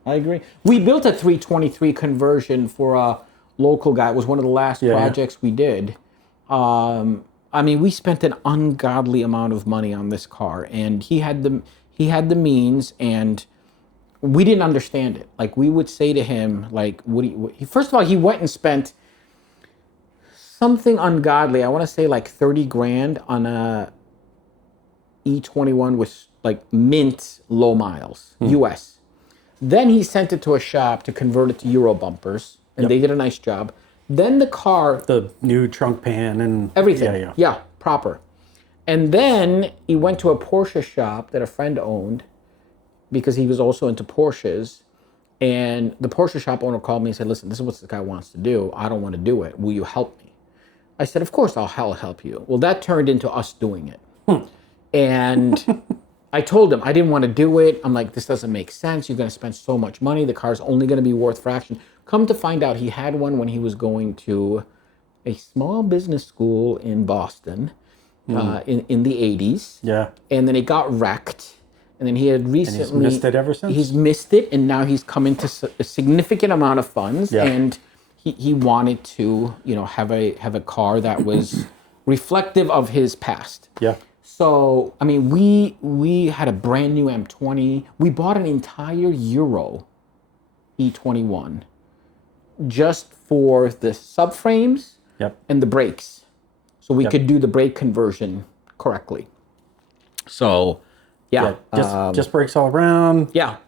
I agree. We built a 323 conversion for a local guy. It was one of the last projects we did. I mean, we spent an ungodly amount of money on this car, and he had the means, and we didn't understand it. Like we would say to him, like, first of all, he went and spent something ungodly. I want to say like $30,000 on a E21 with like mint low miles, US. Then he sent it to a shop to convert it to Euro bumpers, and they did a nice job. Then the new trunk pan and everything. Yeah, proper. And then he went to a Porsche shop that a friend owned because he was also into Porsches. And the Porsche shop owner called me and said, listen, this is what this guy wants to do. I don't want to do it. Will you help me? I said, of course I'll help you. Well, that turned into us doing it. And I told him I didn't want to do it. I'm like, this doesn't make sense. You're going to spend so much money. The car's only going to be worth fraction. Come to find out, he had one when he was going to a small business school in Boston in the 80s. Yeah. And then it got wrecked. And then he had recently... And he's missed it ever since? He's missed it, and now he's come into a significant amount of funds. Yeah. And he wanted to, have a car that was reflective of his past. Yeah. So, I mean, we had a brand new M20. We bought an entire Euro E21 just for the subframes and the brakes. So we could do the brake conversion correctly. So, just brakes all around. Yeah.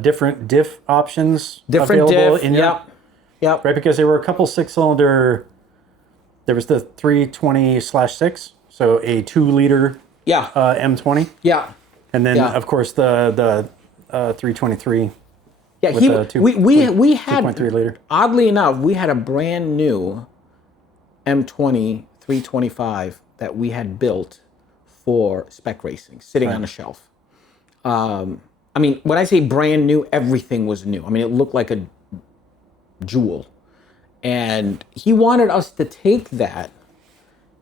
Different diff options available in your... Yep. Right, because there were a couple 6-cylinder... There was the 320/6, so a 2-liter M20. Yeah. And then, of course, the 323. Yeah, we had 2.3 liter. Oddly enough, we had a brand new M20 325 that we had built for spec racing, sitting on a shelf. I mean, when I say brand new, everything was new. I mean, it looked like a jewel. And he wanted us to take that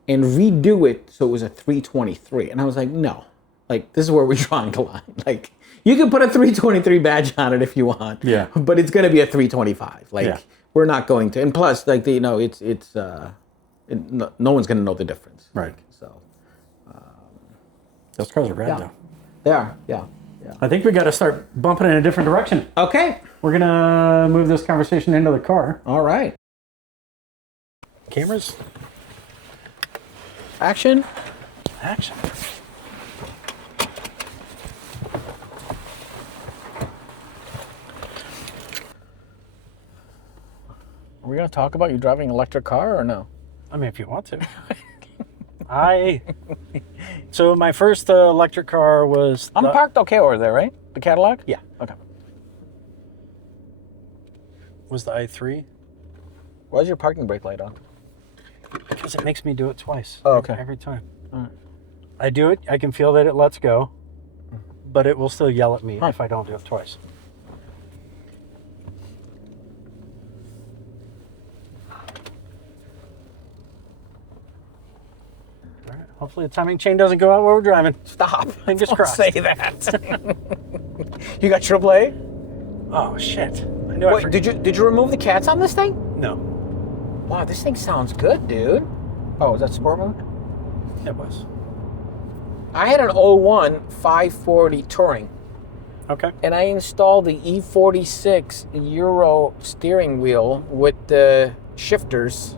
and redo it so it was a 323. And I was like, no. Like, this is where we're drawing the line. Like, you can put a 323 badge on it if you want. Yeah. But it's going to be a 325. Like, we're not going to. And plus, like, no one's going to know the difference. Right. Like, so. Those cars are rad, though. They are, yeah. I think we got to start bumping in a different direction. Okay. We're going to move this conversation into the car. All right. Cameras. Action. Are we going to talk about you driving an electric car or no? I mean, if you want to. So my first electric car was... I'm parked okay over there, right? The Cadillac? Yeah. Okay. Was the i3. Why is your parking brake light on? Because it makes me do it twice. Oh, okay. Every time. All right. I do it, I can feel that it lets go, but it will still yell at me if I don't do it twice. All right. Hopefully the timing chain doesn't go out while we're driving. Stop. Fingers Don't crossed. say that. You got AAA? Oh, shit. I knew Wait, did you remove the cats on this thing? No. Wow, this thing sounds good, dude. Oh, is that sport mode? It was. I had an 01 540 Touring. Okay. And I installed the E46 Euro steering wheel with the shifters.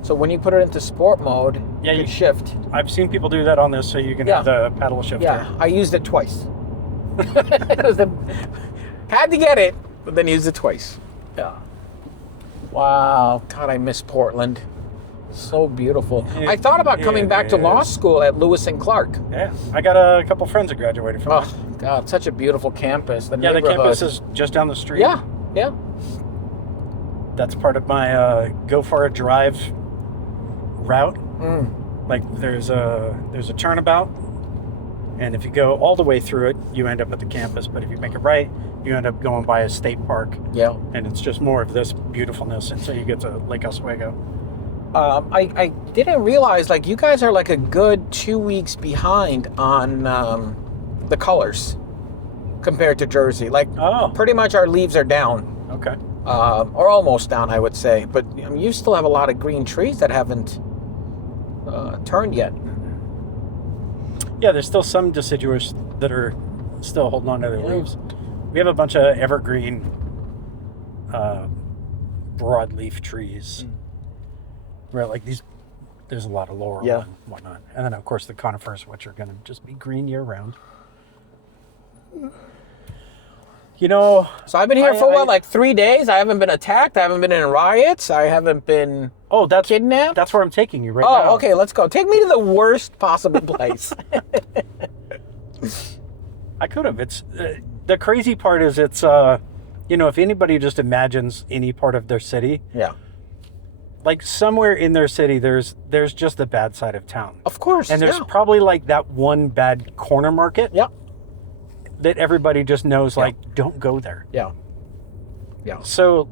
So when you put it into sport mode, you can shift. I've seen people do that on this, so you can have the paddle shifter. Yeah, I used it twice. Had to get it, but then used it twice. Yeah. Wow. God, I miss Portland. So beautiful. I thought about coming back to law school at Lewis and Clark. Yeah, I got a couple friends that graduated from there. Oh, God, such a beautiful campus. The campus is just down the street. Yeah, yeah. That's part of my go for a drive route. Like there's a turnabout, and if you go all the way through it, you end up at the campus. But if you make it right, you end up going by a state park. Yeah. And it's just more of this beautifulness until you get to Lake Oswego. I didn't realize, like, you guys are like a good 2 weeks behind on the colors compared to Jersey. Like, pretty much our leaves are down. Okay. Or almost down, I would say. But I mean, you still have a lot of green trees that haven't turned yet. Yeah, there's still some deciduous that are still holding on to their leaves. We have a bunch of evergreen broadleaf trees. Right, like these, there's a lot of laurel and whatnot. And then, of course, the conifers, which are going to just be green year-round. You know... So I've been here for, like 3 days? I haven't been attacked? I haven't been in riots? I haven't been kidnapped? That's where I'm taking you right now. Oh, okay, let's go. Take me to the worst possible place. I could have. It's... the crazy part is it's, you know, if anybody just imagines any part of their city... Yeah. Like somewhere in their city, there's just the bad side of town. Of course, and there's probably like that one bad corner market. Yep. That everybody just knows, like, don't go there. Yeah. Yeah. So,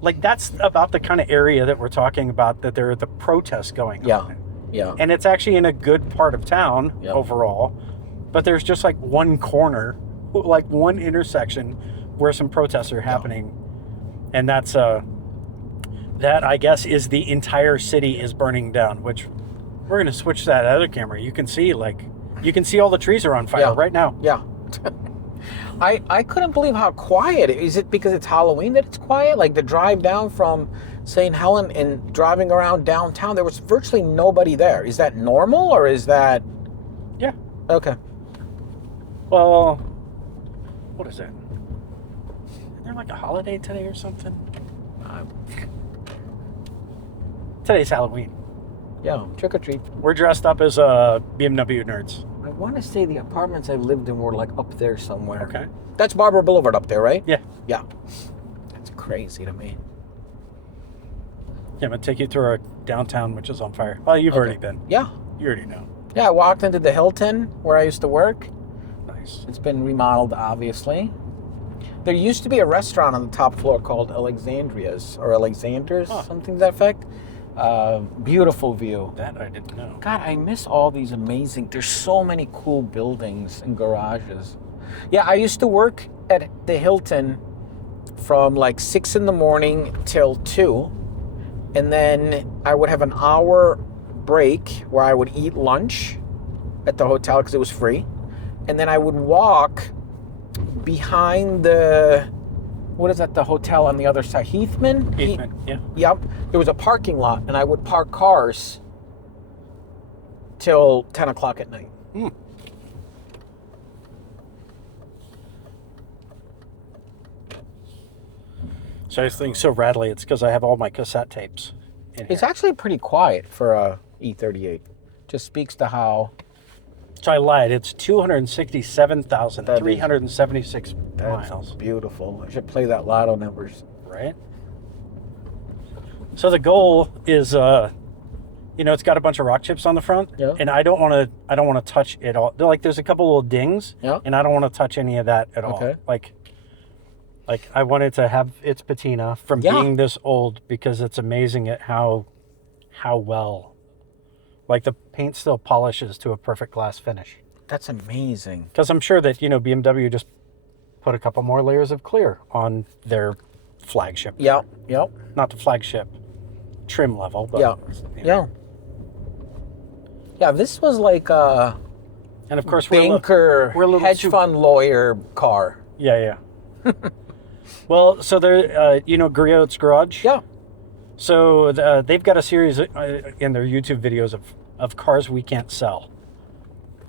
like, that's about the kind of area that we're talking about. That there are the protests going on. Yeah. And it's actually in a good part of town overall, but there's just like one corner, like one intersection, where some protests are happening, and that's that, I guess, is the entire city is burning down, which we're going to switch to that other camera. You can see, all the trees are on fire right now. Yeah. I couldn't believe how quiet. Is it because it's Halloween that it's quiet? Like the drive down from St. Helen and driving around downtown, there was virtually nobody there. Is that normal or is that... Yeah. Okay. Well, what is it? Is there like a holiday today or something? Today's Halloween. Yeah, trick or treat. We're dressed up as BMW nerds. I want to say the apartments I lived in were like up there somewhere. Okay. That's Barbara Boulevard up there, right? Yeah. Yeah. That's crazy to me. Yeah, I'm going to take you through our downtown, which is on fire. Well, you've already been. Yeah. You already know. Yeah, I walked into the Hilton where I used to work. Nice. It's been remodeled, obviously. There used to be a restaurant on the top floor called Alexandria's or Alexander's, something to that effect. Beautiful view. That I didn't know. God, I miss all these amazing... There's so many cool buildings and garages. Yeah, I used to work at the Hilton from like 6 in the morning till 2. And then I would have an hour break where I would eat lunch at the hotel because it was free. And then I would walk behind the... What is that, the hotel on the other side? Heathman? Yeah. Yep. There was a parking lot, and I would park cars till 10 o'clock at night. So this thing's so rattly, it's because I have all my cassette tapes in here. It's actually pretty quiet for a E38. Just speaks to how... So I lied. It's 267,376 miles. That's beautiful. I should play that lotto numbers. Right? So the goal is, it's got a bunch of rock chips on the front, and I don't want to touch it all. There's a couple little dings, and I don't want to touch any of that at all. Like I wanted to have its patina from being this old, because it's amazing at how well, like, the paint still polishes to a perfect glass finish. That's amazing. Because I'm sure that BMW just put a couple more layers of clear on their flagship. Yep. Not the flagship trim level, but yeah. This was like a and of course banker, we're a little hedge fund lawyer car. Yeah. Well, so they're Griot's Garage. Yeah. So they've got a series in their YouTube videos of cars we can't sell.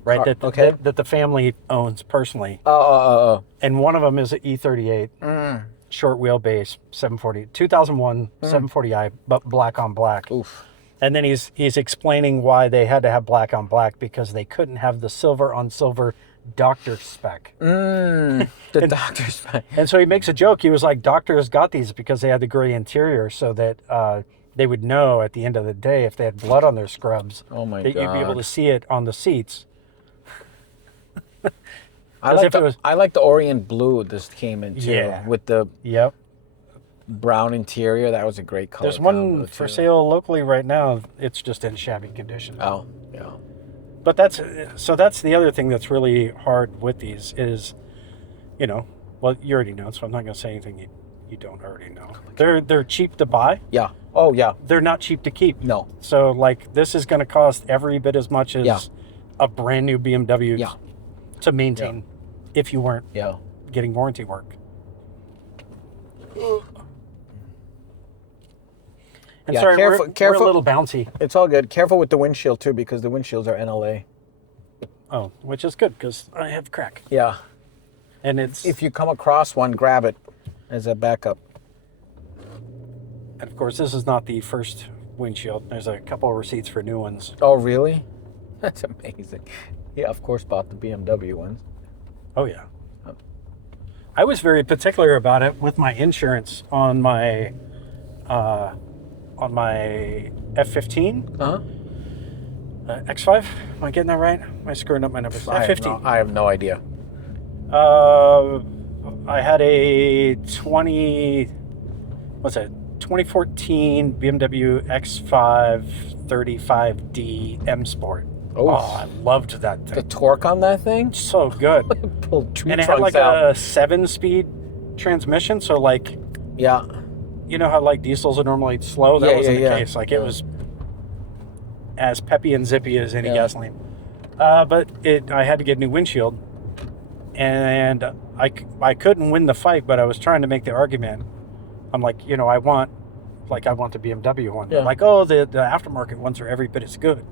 Right, that the family owns personally. And one of them is an E38, short wheelbase, 740, 2001 740i, but black on black. Oof. And then he's explaining why they had to have black on black, because they couldn't have the silver on silver doctor spec. Doctor spec. And so he makes a joke. He was like, doctors got these because they had the gray interior, so that they would know at the end of the day if they had blood on their scrubs. Oh my God. That you'd be able to see it on the seats. I like the Orient blue this came in too, with the brown interior. That was a great color. There's one for sale locally right now. It's just in shabby condition. Oh, yeah. But that's the other thing that's really hard with these is, well, you already know, so I'm not going to say anything you don't already know. They're cheap to buy. Yeah. Oh, yeah. They're not cheap to keep. No. So, like, this is going to cost every bit as much as a brand new BMW to maintain if you weren't getting warranty work. And sorry, careful. We're a little bouncy. It's all good. Careful with the windshield, too, because the windshields are NLA. Oh, which is good, because I have crack. Yeah. And it's... If you come across one, grab it as a backup. And, of course, this is not the first windshield. There's a couple of receipts for new ones. Oh, really? That's amazing. Yeah, of course, bought the BMW ones. Oh, yeah. I was very particular about it with my insurance on my F15. X5. Am I getting that right? Am I screwing up my numbers? F15. I have no idea. I had a 2014 BMW X5 35D M Sport. Oh, I loved that thing. The torque on that thing? So good. Pulled tree and it had like out. a 7-speed transmission, so like... Yeah. You know how like diesels are normally slow? That wasn't the case. Like it was as peppy and zippy as any gasoline. But I had to get a new windshield. And I couldn't win the fight, but I was trying to make the argument. I'm like, I want the BMW one. They're like, oh, the aftermarket ones are every bit as good.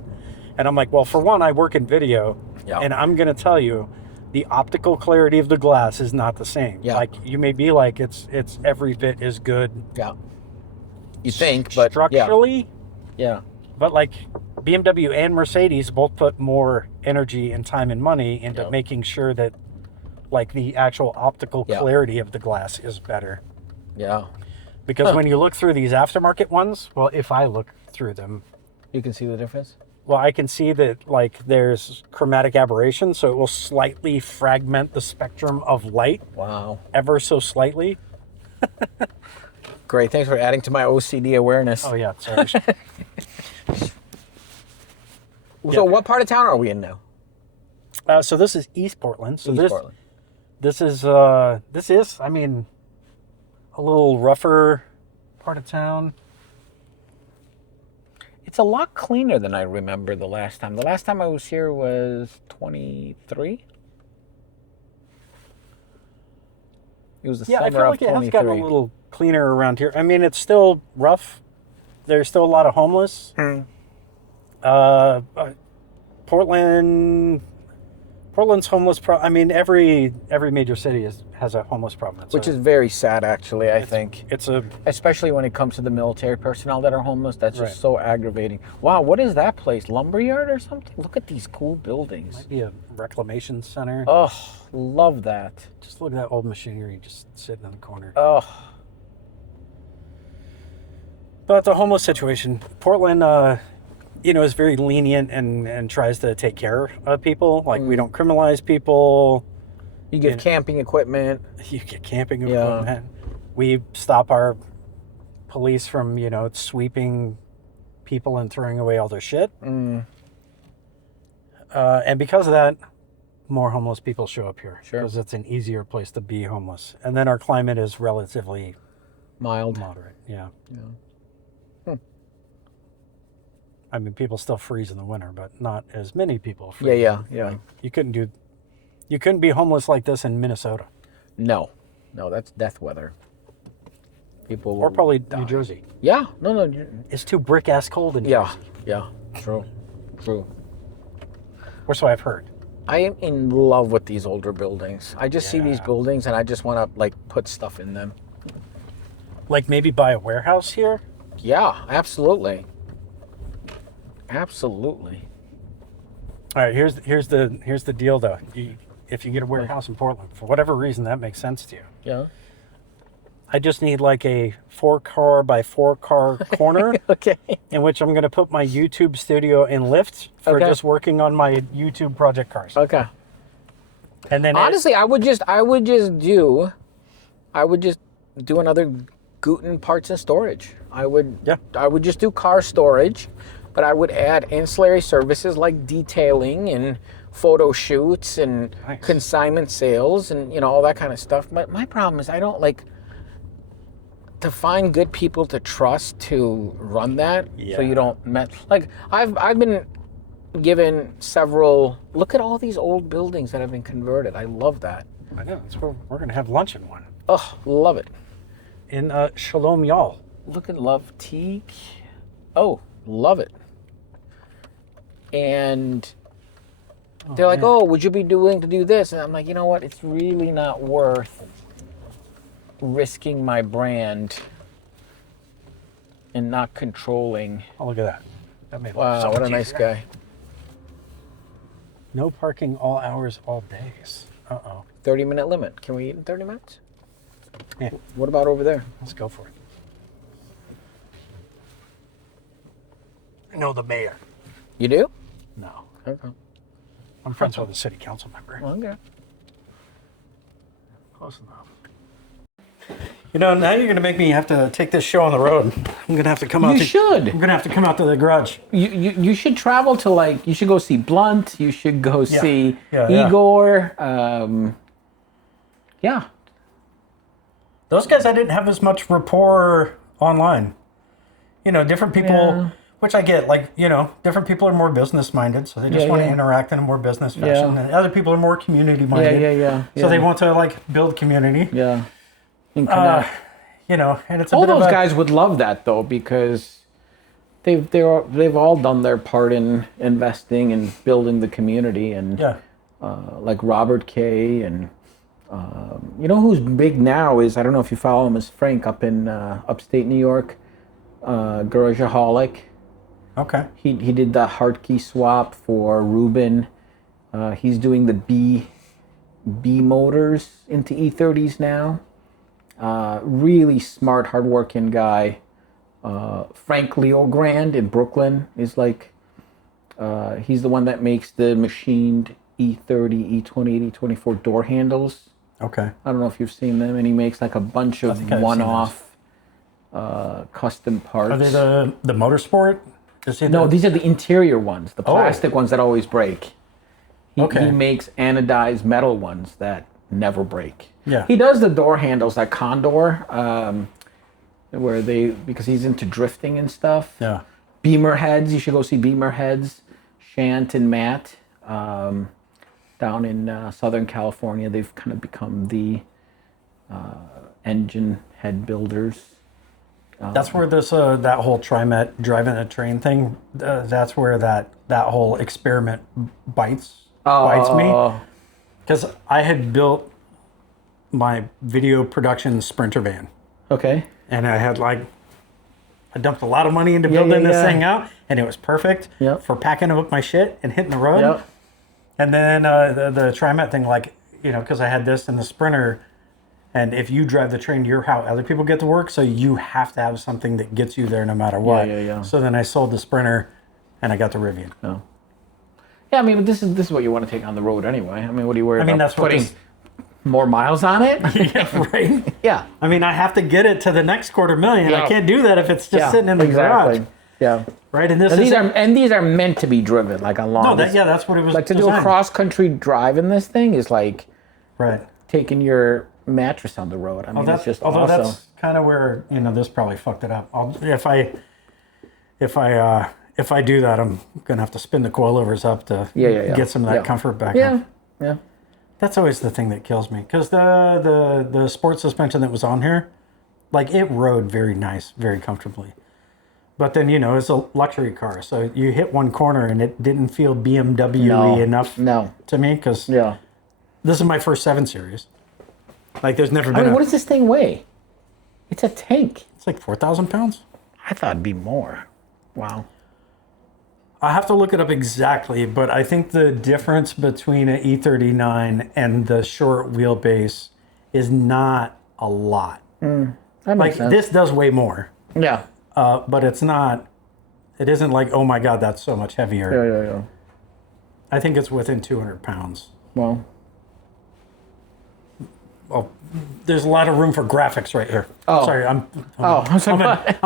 And I'm like, well, for one, I work in video, and I'm going to tell you, the optical clarity of the glass is not the same. Yeah. Like, you may be like, it's every bit as good. Yeah. You think, but... Structurally. Yeah. But, like, BMW and Mercedes both put more energy and time and money into making sure that, like, the actual optical clarity of the glass is better. Yeah. Because when you look through these aftermarket ones, well, if I look through them... You can see the difference? Well, I can see that, like, there's chromatic aberration, so it will slightly fragment the spectrum of light. Wow. Ever so slightly. Great. Thanks for adding to my OCD awareness. Oh, yeah. Sorry. So what part of town are we in now? So this is East Portland. So Portland. This is, I mean, a little rougher part of town. It's a lot cleaner than I remember the last time. The last time I was here was 23. It was the summer I feel like of 23. it has gotten a little cleaner around here. I mean, it's still rough. There's still a lot of homeless. Portland's homeless. I mean, every major city has a homeless problem. Which is very sad, actually, I think. It's especially when it comes to the military personnel that are homeless. That's just so aggravating. Wow, what is that place? Lumberyard or something? Look at these cool buildings. Might be a reclamation center. Oh, love that. Just look at that old machinery just sitting in the corner. Oh. But the homeless situation, Portland, is very lenient and tries to take care of people. Like, we don't criminalize people. You give camping equipment. You get camping equipment. We stop our police from, sweeping people and throwing away all their shit. And because of that, more homeless people show up here. Sure. Because it's an easier place to be homeless. And then our climate is relatively moderate. Yeah. I mean, people still freeze in the winter, but not as many people freeze. Yeah. Like, you couldn't be homeless like this in Minnesota. No, that's death weather. People or probably die. New Jersey. Yeah, no. It's too brick-ass cold in Jersey. Yeah, true. Or so I've heard. I am in love with these older buildings. I just see these buildings and I just want to, put stuff in them. Like maybe buy a warehouse here? Yeah, absolutely. Absolutely. All right, here's the deal though. If you get a warehouse in Portland, for whatever reason that makes sense to you. Yeah. I just need like a 4-car by 4-car corner. Okay. In which I'm going to put my YouTube studio in lift for just working on my YouTube project cars. Okay. And then honestly, I would just do another Guten Parts+Storage. I would just do car storage. But I would add ancillary services like detailing and photo shoots and consignment sales and all that kind of stuff. But my problem is I don't to find good people to trust to run that. Yeah. So you don't mess. I've been given several. Look at all these old buildings that have been converted. I love that. I know. That's where we're gonna have lunch in one. Oh, love it. In Shalom Y'all. Look at Love Teak. Oh, love it. And they're like, oh, would you be willing to do this? And I'm like, you know what? It's really not worth risking my brand and not controlling. Oh, look at that. That made wow, what a nice guy. No parking all hours, all days. 30-minute limit. Can we eat in 30 minutes? Yeah. What about over there? Let's go for it. I know the mayor. You do? No. Okay. I'm friends with a city council member. Okay. Close enough. Now you're going to make me have to take this show on the road. I'm going to have to come out. You should. I'm going to have to come out to the garage. You should travel to you should go see Blunt. You should go see Igor. Yeah. Those guys, I didn't have as much rapport online. Different people, which I get, different people are more business minded, so they just want to interact in a more business fashion. And other people are more community minded. Yeah. So they want to build community. Yeah. And it's all those guys would love that though, because they've all done their part in investing and building the community, and like Robert K. and who's big now is, I don't know if you follow him, is Frank up in upstate New York, Garageaholic. Okay. He did the hard key swap for Ruben. He's doing the B motors into E30s now. Really smart, hardworking guy. Frank Leogrand in Brooklyn is he's the one that makes the machined E30, E28, E24 door handles. Okay. I don't know if you've seen them, and he makes a bunch of one-off custom parts. Are they the motorsport? No, these are the interior ones, the plastic ones that always break. He makes anodized metal ones that never break. Yeah. He does the door handles like Condor, because he's into drifting and stuff. Yeah. Beamer heads, you should go see Beamer heads. Shant and Matt, down in Southern California, they've kind of become the engine head builders. That's where this that whole TriMet driving a train thing. That's where that whole experiment bites me, because I had built my video production Sprinter van. Okay. And I dumped a lot of money into building this thing out, and it was perfect for packing up my shit and hitting the road. Yep. And then the TriMet thing, because I had this and the Sprinter, and if you drive the train, you're how other people get to work, so you have to have something that gets you there no matter what. Yeah. So then I sold the Sprinter, and I got the Rivian. Oh. Yeah, I mean, but this is what you want to take on the road anyway. I mean, what do you worry about? That's putting more miles on it? Yeah, right? Yeah. I have to get it to the next $250,000. I can't do that if it's just sitting in the garage. Yeah. Right, and these are meant to be driven like on long. That's what it was. Like to do a cross country drive in this thing is like taking your mattress on the road. I mean, it's just although awesome. That's kind of where this probably fucked it up. If I do that, I'm gonna have to spin the coilovers up to get some of that comfort back. Yeah. That's always the thing that kills me, because the sport suspension that was on here, it rode very nice, very comfortably. But then, it's a luxury car, so you hit one corner and it didn't feel BMW-y enough to me, because this is my first 7 Series. There's never been what does this thing weigh? It's a tank. It's 4,000 pounds. I thought it'd be more. Wow. I have to look it up exactly, but I think the difference between an E39 and the short wheelbase is not a lot. That makes sense. This does weigh more. Yeah. But it isn't oh my God, that's so much heavier. Yeah. I think it's within 200 pounds. Well, there's a lot of room for graphics right here. Oh. Sorry, I'm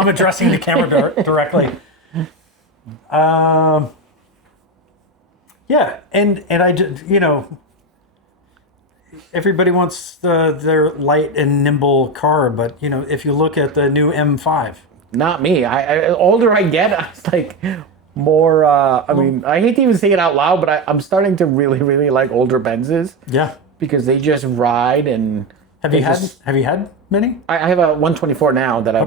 addressing the camera directly. And I just, everybody wants their light and nimble car, but if you look at the new M5. Not me. I older I get, it's more. I mean, I hate to even say it out loud, but I'm starting to really, really like older Benzes. Yeah. Because they just ride and. Have you had many? I have a 124 now that a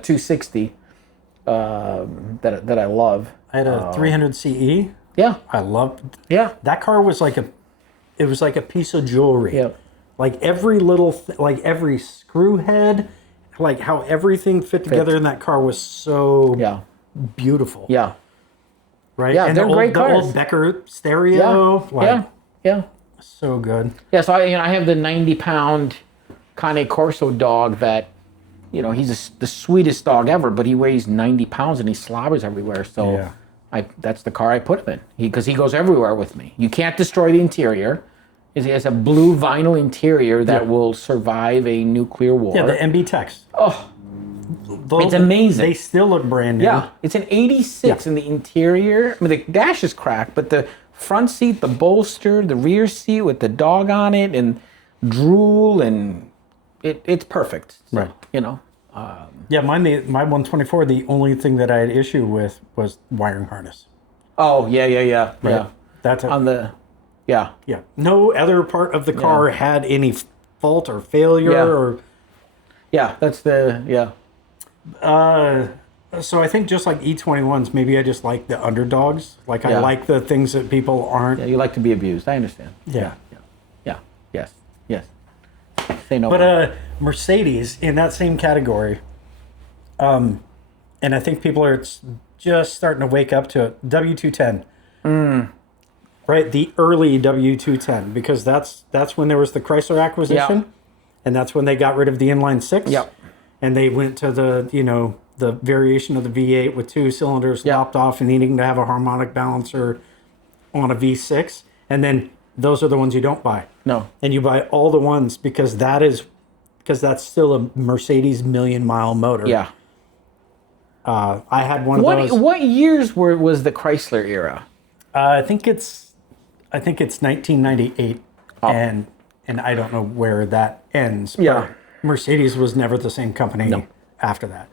260 that I love. I had a 300 CE. Yeah. I loved. Yeah. That car was it was like a piece of jewelry. Yeah. Every little every screw head. How everything fit together in that car was so beautiful. Yeah. Right? Yeah, and they're great cars. The old Becker stereo. Yeah. So good. Yeah, so I have the 90-pound Cane Corso dog that, he's the sweetest dog ever, but he weighs 90 pounds and he slobbers everywhere. So that's the car I put him in. Because he goes everywhere with me. You can't destroy the interior. He has a blue vinyl interior that will survive a nuclear war. Yeah, the MB Tex. Oh, it's amazing. They still look brand new. Yeah, it's an 86 in the interior. I mean, the dash is cracked, but the front seat, the bolster, the rear seat with the dog on it and drool, and it's perfect. Right. Yeah, my 124, the only thing that I had issue with was wiring harness. Oh, yeah. Right? Yeah. That's on the... Yeah. Yeah. No other part of the car had any fault or failure or... Yeah, that's the... Yeah. So I think just like E21s, maybe I just like the underdogs. I like the things that people aren't... Yeah, you like to be abused. I understand. Yeah. Yes. Say no. But Mercedes, in that same category, and I think people are just starting to wake up to it, W210. Right, the early W210, because that's when there was the Chrysler acquisition, and that's when they got rid of the inline six. Yep. And they went to the variation of the V8 with 2 cylinders lopped off and needing to have a harmonic balancer on a V6, and then those are the ones you don't buy. No. And you buy all the ones because that's still a Mercedes million-mile motor. Yeah. I had one of those. What years was the Chrysler era? I think it's 1998, and I don't know where that ends. Yeah. But Mercedes was never the same company after that.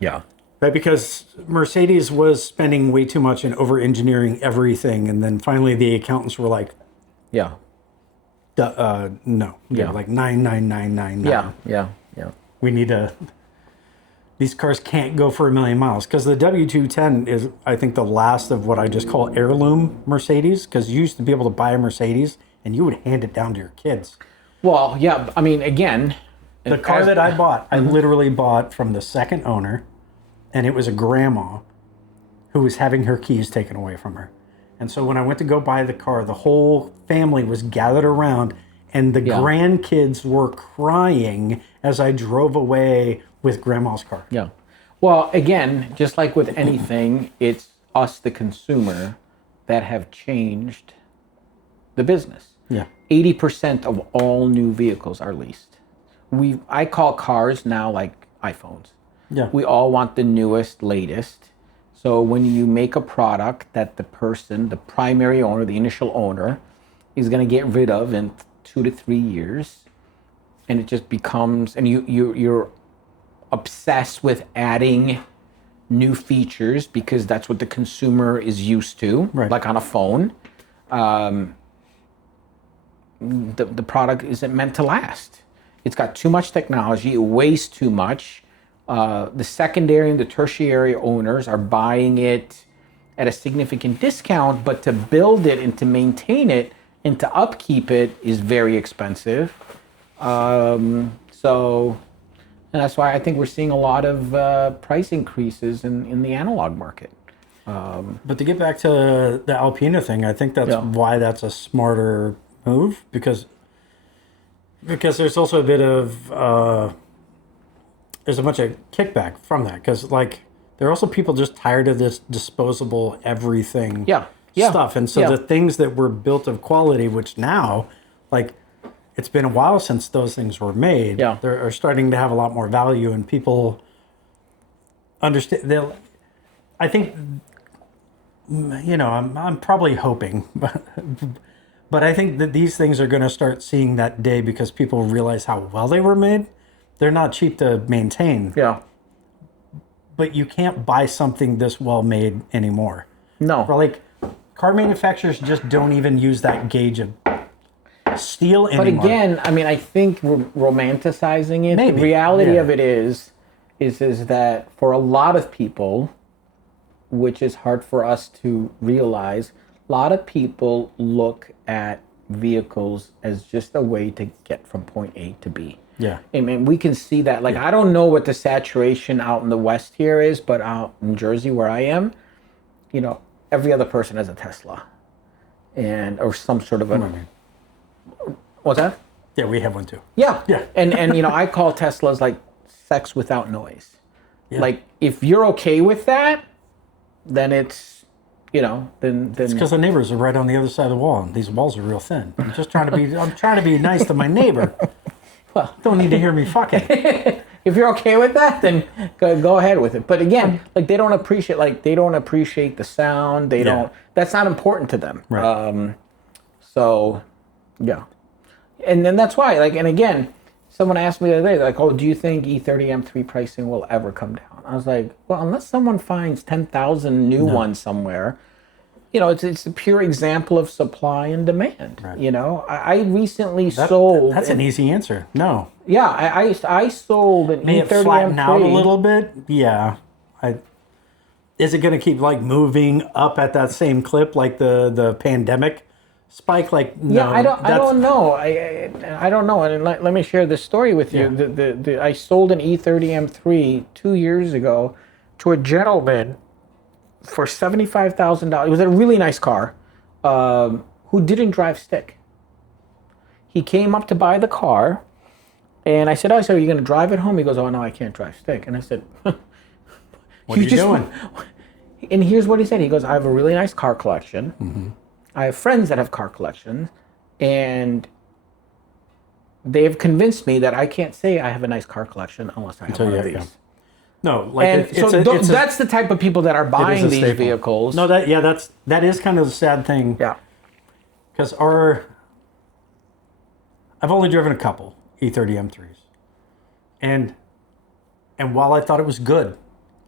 Yeah. Right, because Mercedes was spending way too much in over-engineering everything, and then finally the accountants were like, no. Yeah, like 99999. Yeah. We need to... These cars can't go for 1 million miles, because the W210 is, I think, the last of what I just call heirloom Mercedes, because you used to be able to buy a Mercedes and you would hand it down to your kids. Well, yeah. I mean, again, the car that I bought, I literally bought from the second owner, and it was a grandma who was having her keys taken away from her. And so when I went to go buy the car, the whole family was gathered around, and the grandkids were crying as I drove away with grandma's car. Yeah. Well, again, just like with anything, it's us, the consumer, that have changed the business. Yeah. 80% of all new vehicles are leased. I call cars now like iPhones. Yeah. We all want the newest, latest. So when you make a product that the person, the primary owner, the initial owner, is going to get rid of in 2 to 3 years, and it just becomes, and you're obsessed with adding new features because that's what the consumer is used to, like on a phone. The product isn't meant to last. It's got too much technology. It weighs too much. The secondary and the tertiary owners are buying it at a significant discount, but to build it and to maintain it and to upkeep it is very expensive. So and that's why I think we're seeing a lot of price increases in the analog market. But to get back to the Alpina thing, I think that's why that's a smarter move, because there's also a bit of there's a bunch of kickback from that, because like there are also people just tired of this disposable everything stuff, and so the things that were built of quality, which now, like, it's been a while since those things were made, they're starting to have a lot more value, and people understand. I think, you know, I'm probably hoping, but I think that these things are going to start seeing that day because people realize how well they were made. They're not cheap to maintain. Yeah. But you can't buy something this well made anymore. No. Or like, car manufacturers just don't even use that gauge of steel anymore. But again, I mean, I think we're romanticizing it. Maybe. The reality of it is that for a lot of people, which is hard for us to realize, a lot of people look at vehicles as just a way to get from point A to B. Yeah. I mean, we can see that. Like, I don't know what the saturation out in the West here is, but out in Jersey where I am, you know, every other person has a Tesla, or some sort of a. What's that? Yeah, we have one too. Yeah. Yeah. And you know, I call Teslas like sex without noise. Yeah. Like, if you're okay with that, then it's, you know, then it's because the neighbors are right on the other side of the wall, and these walls are real thin. I'm trying to be nice to my neighbor. Well, don't need to hear me fucking. If you're okay with that, then go ahead with it. But again, like, they don't appreciate the sound. They don't. That's not important to them. Right. So, yeah. And then that's why, like, and again, someone asked me the other day, like, oh, do you think E30 M3 pricing will ever come down? I was like, well, unless someone finds 10,000 new ones somewhere, you know, it's a pure example of supply and demand. Right. You know, I recently sold. That's an easy answer. No. Yeah, I sold an May E30 it flatten M3. out a little bit? Yeah. Is it going to keep like moving up at that same clip like the pandemic spike? Like, no. Yeah, I don't know. I don't know. And let me share this story with you. Yeah. I sold an E30 M3 2 years ago to a gentleman for $75,000. It was a really nice car, who didn't drive stick. He came up to buy the car, and I said, "Oh, so are you going to drive it home?" He goes, "Oh, no, I can't drive stick." And I said, "What are you doing?" And here's what he said. He goes, "I have a really nice car collection. Mm-hmm. I have friends that have car collections, and they've convinced me that I can't say I have a nice car collection unless I have one of these." Yeah. No, like, and that's the type of people that are buying these vehicles. No, that is kind of the sad thing. Yeah. Because I've only driven a couple E30 M3s, and while I thought it was good,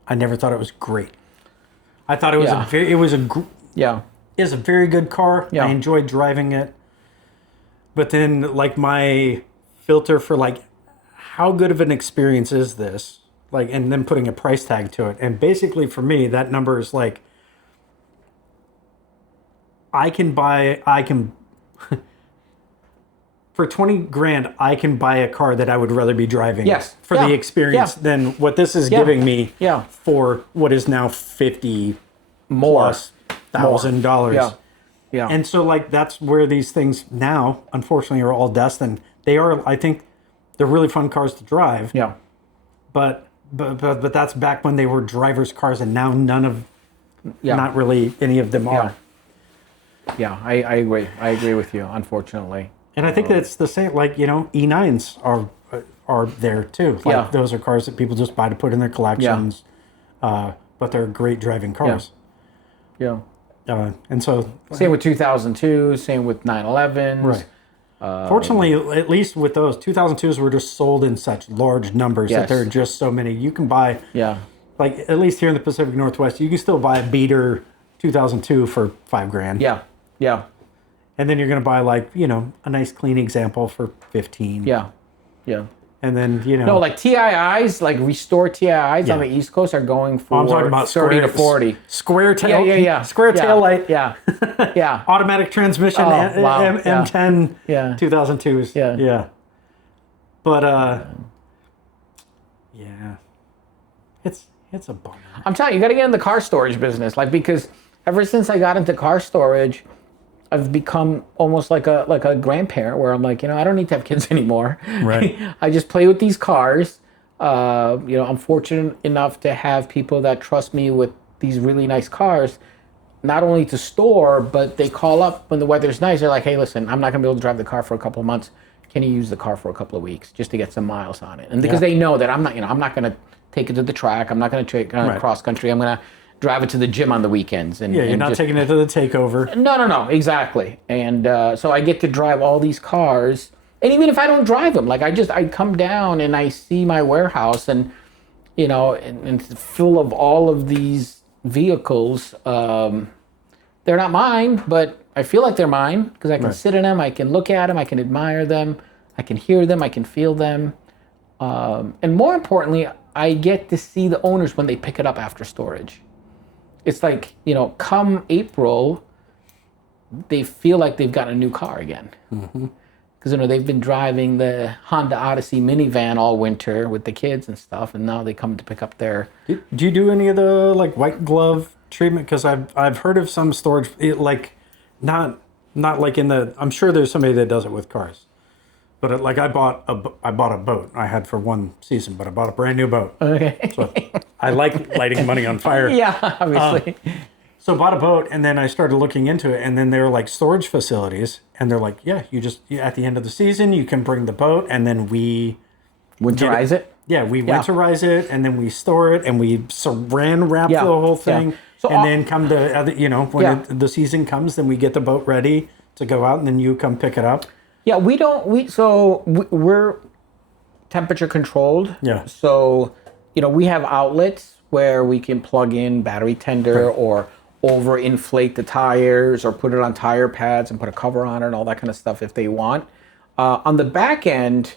I never thought it was great. I thought it was it was a very good car. Yeah. I enjoyed driving it, but then like my filter for like how good of an experience is this? Like, and then putting a price tag to it. And basically for me, that number is like, I can for 20 grand, I can buy a car that I would rather be driving for the experience than what this is giving me for what is now $50,000+. Yeah. And so like that's where these things now, unfortunately, are all destined. They are, I think, they're really fun cars to drive. Yeah. But that's back when they were drivers' cars, and now not really any of them are. Yeah, I agree. I agree with you, unfortunately. And I think that's the same, like, E9s are there too. Like those are cars that people just buy to put in their collections. But they're great driving cars. Yeah. And so same with 2002, same with 911s. Right. Fortunately, at least with those 2002s were just sold in such large numbers that there are just so many. You can buy, like at least here in the Pacific Northwest, you can still buy a beater 2002 for $5,000. Yeah. And then you're going to buy like, a nice clean example for 15. Yeah. And then, No, like TIIs, like restored TIIs on the East Coast are going for I'm talking about 30 to 40. Square tail. Square tail light. Yeah. Automatic transmission. M10 2002s. Yeah. But, it's a bummer. I'm telling you, you got to get in the car storage business. Like, because ever since I got into car storage, I've become almost like a grandparent where I'm like, I don't need to have kids anymore. Right. I just play with these cars. I'm fortunate enough to have people that trust me with these really nice cars, not only to store, but they call up when the weather's nice. They're like, hey, listen, I'm not going to be able to drive the car for a couple of months. Can you use the car for a couple of weeks just to get some miles on it? And because they know that I'm not going to take it to the track. I'm not going to take cross country. I'm going to drive it to the gym on the weekends. And you're not taking it to the takeover. No, exactly. And so I get to drive all these cars. And even if I don't drive them, like I come down and I see my warehouse and it's full of all of these vehicles. They're not mine, but I feel like they're mine because I can sit in them, I can look at them, I can admire them, I can hear them, I can feel them. And more importantly, I get to see the owners when they pick it up after storage. It's like, come April, they feel like they've got a new car again. Because, they've been driving the Honda Odyssey minivan all winter with the kids and stuff, and now they come to pick up their... Do you do any of the, like, white glove treatment? Because I've heard of some storage, not like in the... I'm sure there's somebody that does it with cars. But I bought a boat I had for one season, but I bought a brand new boat. Okay. So I like lighting money on fire. Yeah, obviously. So I bought a boat, and then I started looking into it, and then they were like storage facilities, and they're like, you at the end of the season, you can bring the boat, and then we... Winterize it? Yeah, we winterize it, and then we store it, and we saran wrap the whole thing. So and then come to, when the season comes, then we get the boat ready to go out, and then you come pick it up. Yeah, we're temperature controlled. Yeah. So, we have outlets where we can plug in battery tender or overinflate the tires or put it on tire pads and put a cover on it and all that kind of stuff if they want. On the back end,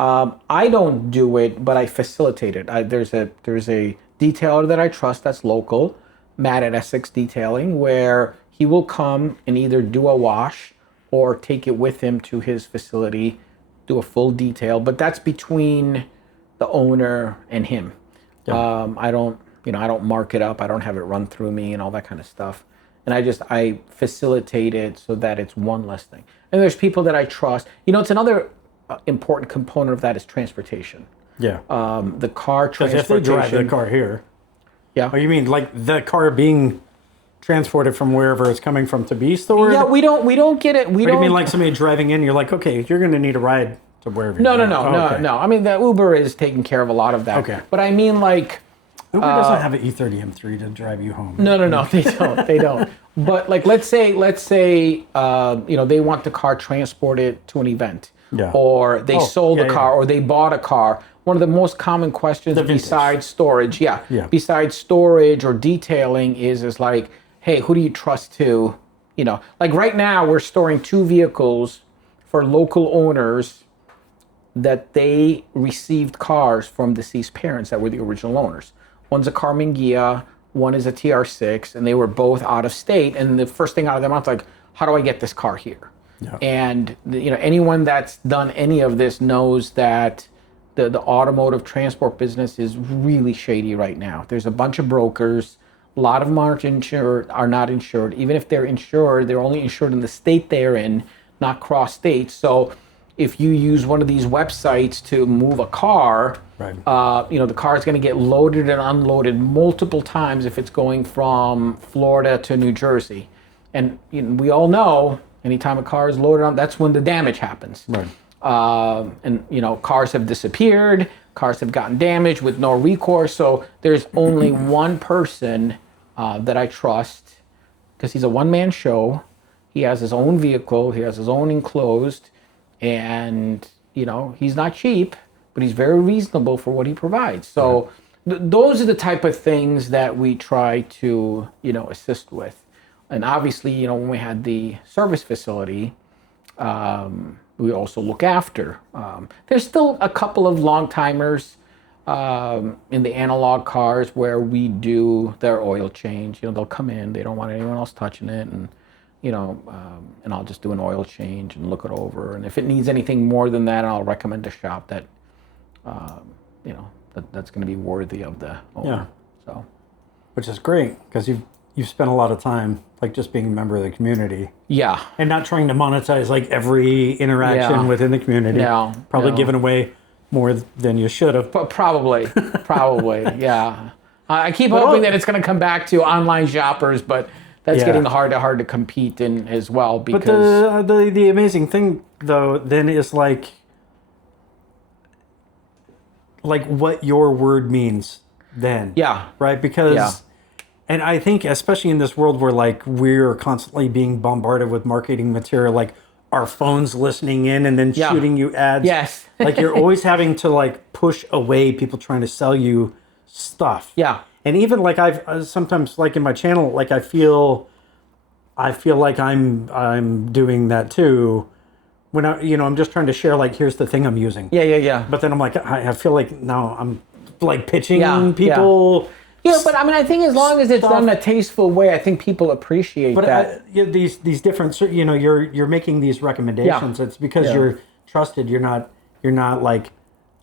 I don't do it, but I facilitate it. There's a detailer that I trust that's local, Matt at Essex Detailing, where he will come and either do a wash or take it with him to his facility, do a full detail. But that's between the owner and him. Yeah. I don't mark it up. I don't have it run through me and all that kind of stuff. And I facilitate it so that it's one less thing. And there's people that I trust. It's another important component of that is transportation. Yeah. The car transportation. If they drive the car here. Yeah. Oh, you mean like the car being transported from wherever it's coming from to be stored? Yeah, we don't get it. You mean like somebody driving in? You're like, okay, you're going to need a ride to wherever. No. I mean, the Uber is taking care of a lot of that. Okay. But I mean, like, Uber doesn't have an E30 M3 to drive you home. No, they don't. But like, let's say, they want the car transported to an event, or they sold a car, or they bought a car. One of the most common questions besides storage, besides storage or detailing is like, hey, who do you trust to, like right now we're storing 2 vehicles for local owners that they received cars from deceased parents that were the original owners. One's a Carmen Ghia, one is a TR6, and they were both out of state. And the first thing out of their mouth, like, how do I get this car here? Yeah. And anyone that's done any of this knows that the automotive transport business is really shady right now. There's a bunch of brokers. A lot of them are not insured. Even if they're insured, they're only insured in the state they're in, not cross states. So if you use one of these websites to move a car, right. The car is going to get loaded and unloaded multiple times if it's going from Florida to New Jersey. And we all know anytime a car is loaded on, that's when the damage happens. Right. Cars have disappeared, cars have gotten damaged with no recourse. So there's only one person that I trust, because he's a one-man show. He has his own vehicle, he has his own enclosed, and he's not cheap, but he's very reasonable for what he provides. So those are the type of things that we try to assist with. And obviously, when we had the service facility, we also look after. There's still a couple of long timers in the analog cars where we do their oil change. They'll come in, they don't want anyone else touching it, and and I'll just do an oil change and look it over. And if it needs anything more than that, I'll recommend a shop that that's going to be worthy of the owner. Yeah. So, which is great, because you've spent a lot of time just being a member of the community. Yeah. And not trying to monetize every interaction within the community. No. Probably giving away more than you should have. Probably, yeah. I keep hoping that it's going to come back to online shoppers, but that's getting hard to compete in as well. Because but the amazing thing though then is like what your word means then. Yeah. Right? Because and I think especially in this world where we're constantly being bombarded with marketing material, our phones listening in and then shooting you ads. Yes. You're always having to push away people trying to sell you stuff. Yeah. And even I've sometimes in my channel, I feel like I'm doing that too. When I'm just trying to share here's the thing I'm using. Yeah. But then I'm I feel now I'm pitching people. Yeah, but I think as long as it's done in a tasteful way, I think people appreciate that. These different, you're making these recommendations. Yeah. It's because you're trusted. You're not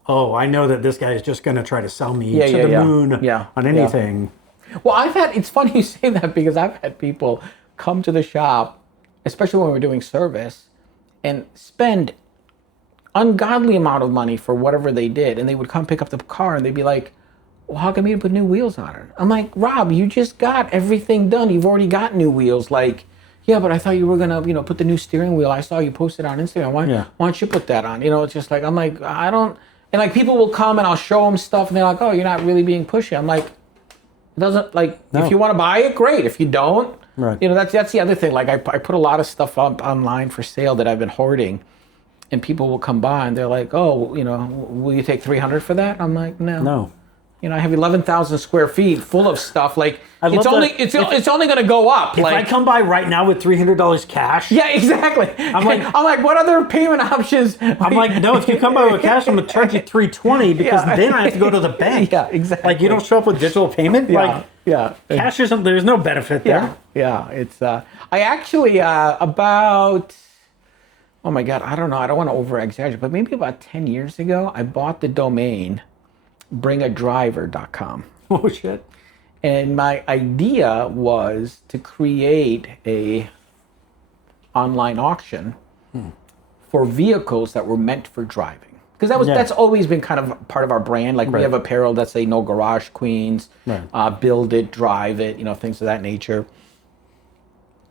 oh, I know that this guy is just going to try to sell me to the moon on anything. Yeah. Well, it's funny you say that, because I've had people come to the shop, especially when we're doing service, and spend ungodly amount of money for whatever they did. And they would come pick up the car and they'd be like, well, how come you didn't put new wheels on it? I'm like, Rob, you just got everything done. You've already got new wheels. Yeah, but I thought you were going to, put the new steering wheel. I saw you posted on Instagram. Why don't you put that on? It's just I'm like, I don't. And people will come and I'll show them stuff and they're like, oh, you're not really being pushy. I'm like, it doesn't, if you want to buy it, great. If you don't, right. That's the other thing. I put a lot of stuff up online for sale that I've been hoarding, and people will come by and they're like, oh, will you take $300 for that? I'm like, no. No. I have 11,000 square feet full of stuff. It's only going to go up. If I come by right now with $300 cash. Yeah, exactly. I'm like, what other payment options? I'm like, no. If you come by with cash, I'm going to charge you $320 because then I have to go to the bank. Yeah, exactly. You don't show up with digital payment. Yeah. Cash isn't. There's no benefit there. Yeah. It's. I actually about. Oh my God, I don't know. I don't want to over exaggerate, but maybe about 10 years ago, I bought the domain bringadriver.com. Oh shit. And my idea was to create a online auction for vehicles that were meant for driving. Because that's always been kind of part of our brand. We have apparel that say no garage queens, build it, drive it, things of that nature.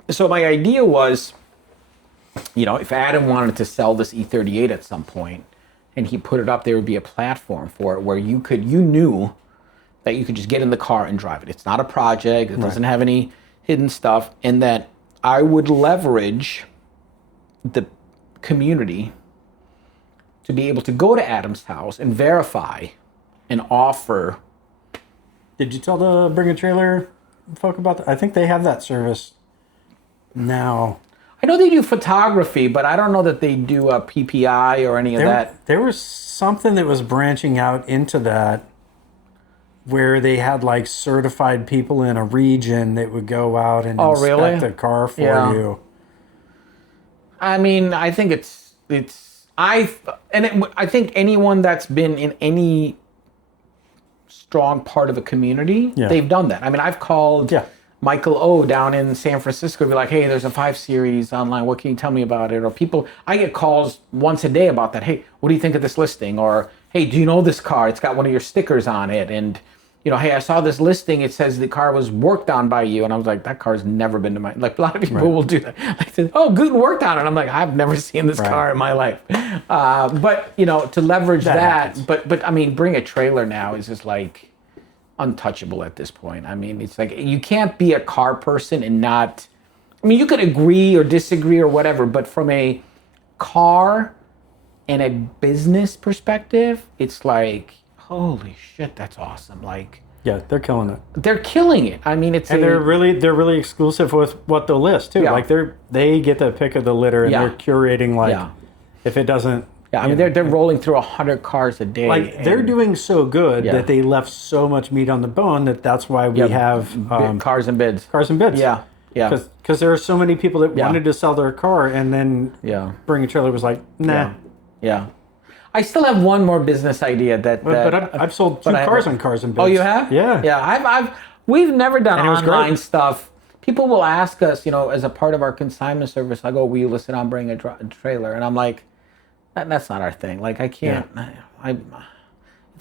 So my idea was, if Adam wanted to sell this E38 at some point, and he put it up, there would be a platform for it where you knew that you could just get in the car and drive it. It's not a project. It doesn't have any hidden stuff. And that I would leverage the community to be able to go to Adam's house and verify and offer. Did you tell the Bring a Trailer folk about that? I think they have that service now. I know they do photography, but I don't know that they do a PPI or any of that. There was something that was branching out into that where they had certified people in a region that would go out and inspect the car for you. I mean, I think I think anyone that's been in any strong part of a community, they've done that. I mean, I've called Michael O down in San Francisco to be like, hey, there's a 5 Series online. What can you tell me about it? Or people, I get calls once a day about that. Hey, what do you think of this listing? Or, hey, do you know this car? It's got one of your stickers on it. And, you know, hey, I saw this listing. It says the car was worked on by you. And I was like, that car's never been to my, like a lot of people will do that. Like, oh, Guten worked on it. I'm like, I've never seen this car in my life. But, you know, to leverage that but I mean, bring a trailer now is just like untouchable at this point. I mean, it's like, you can't be a car person and not, I mean, you could agree or disagree or whatever, but from a car and a business perspective, it's like, holy shit, that's awesome. Like, yeah, they're killing it. They're killing it. I mean, they're really exclusive with what they'll list too. Like they get the pick of the litter and they're curating like if it doesn't. Yeah, I mean, they're rolling through 100 cars a day. Like they're doing so good that they left so much meat on the bone that's why we have cars and bids. Cars and bids. Yeah, yeah. Because there are so many people that wanted to sell their car and then Bring a Trailer was like, nah. Yeah. I still have one more business idea but I've sold 2 cars on Cars and Bids. Oh, you have? Yeah. Yeah, we've never done online stuff. People will ask us, you know, as a part of our consignment service, like, oh, will you list it on Bring a Trailer? And I'm like, that's not our thing. Like, I can't.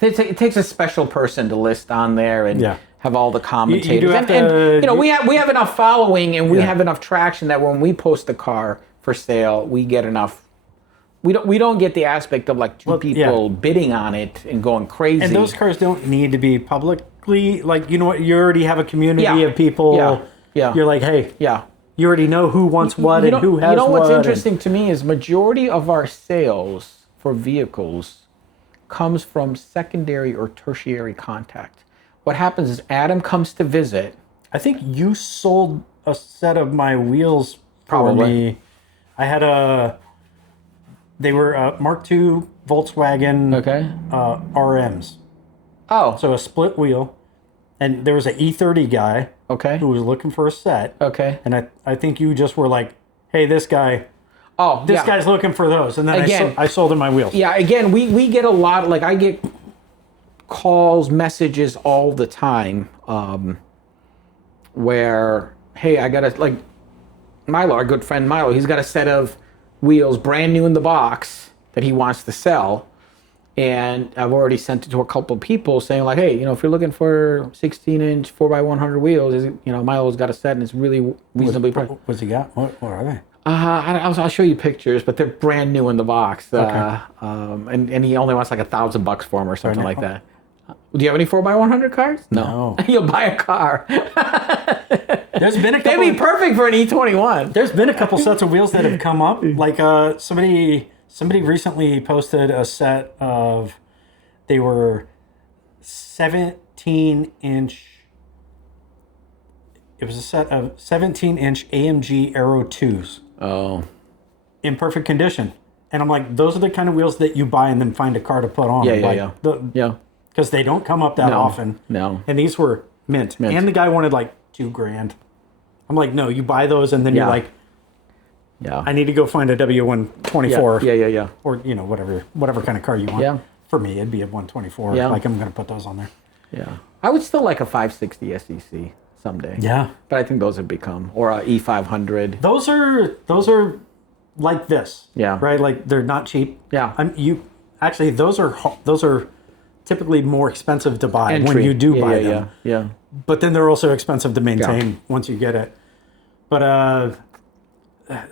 It takes a special person to list on there and have all the commentators. And you know, we have enough following and we have enough traction that when we post a car for sale, we get enough. We don't get the aspect of like two people bidding on it and going crazy. And those cars don't need to be publicly, like, you know what, you already have a community of people. Yeah. You're like, hey. Yeah. You already know who wants what and who has what. You know what's interesting to me is majority of our sales for vehicles comes from secondary or tertiary contact. What happens is Adam comes to visit. I think you sold a set of my wheels for me. I had they were Mark II Volkswagen RMs. Oh. So a split wheel. And there was an E30 guy who was looking for a set. Okay. And I think you just were like, hey, this guy, this guy's looking for those. And then I sold him my wheels. Yeah, again, we get a lot, like I get calls, messages all the time where, hey, I got like Milo, our good friend Milo, he's got a set of wheels brand new in the box that he wants to sell. And I've already sent it to a couple of people saying like, hey, you know, if you're looking for 16-inch 4x100 wheels, you know, Milo's got a set and it's really reasonably priced. What's he got? What are they? I'll show you pictures, but they're brand new in the box. And he only wants like $1,000 for them or something like that. Do you have any 4x100 cars? No. You'll buy a car. There's been a couple. They'd be perfect for an E21. There's been a couple sets of wheels that have come up. Like somebody recently posted a set of, they were 17-inch. It was a set of 17-inch AMG Aero 2s. Oh. In perfect condition. And I'm like, those are the kind of wheels that you buy and then find a car to put on. Yeah. Because they don't come up that often. No. And these were mint. And the guy wanted like $2,000. I'm like, no, you buy those and then you're like, I need to go find a W124. Yeah. Or, you know, whatever kind of car you want. Yeah. For me, it'd be a 124. Yeah. Like, I'm going to put those on there. Yeah. I would still like a 560 SEC someday. Yeah. But I think those have become, or a E500. Those are like this. Yeah. Right? Like, they're not cheap. Yeah. Actually, those are typically more expensive to buy when you do buy them. Yeah. But then they're also expensive to maintain once you get it. But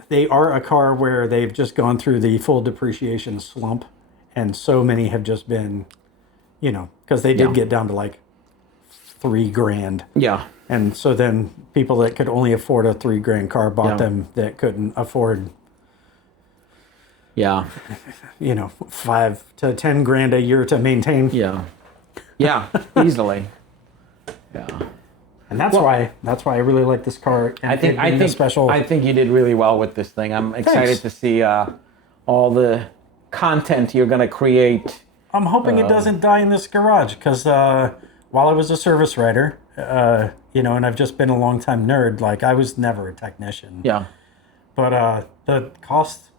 they are a car where they've just gone through the full depreciation slump, and so many have just been, you know, because they did get down to like $3,000. Yeah. And so then people that could only afford a $3,000 car bought them that couldn't afford. Yeah. You know, $5,000 to $10,000 a year to maintain. Yeah. Yeah. Easily. Yeah. And that's why I really like this car. And I think you did really well with this thing. I'm excited to see all the content you're going to create. I'm hoping it doesn't die in this garage because while I was a service writer, you know, and I've just been a long time nerd, like I was never a technician. Yeah. But the cost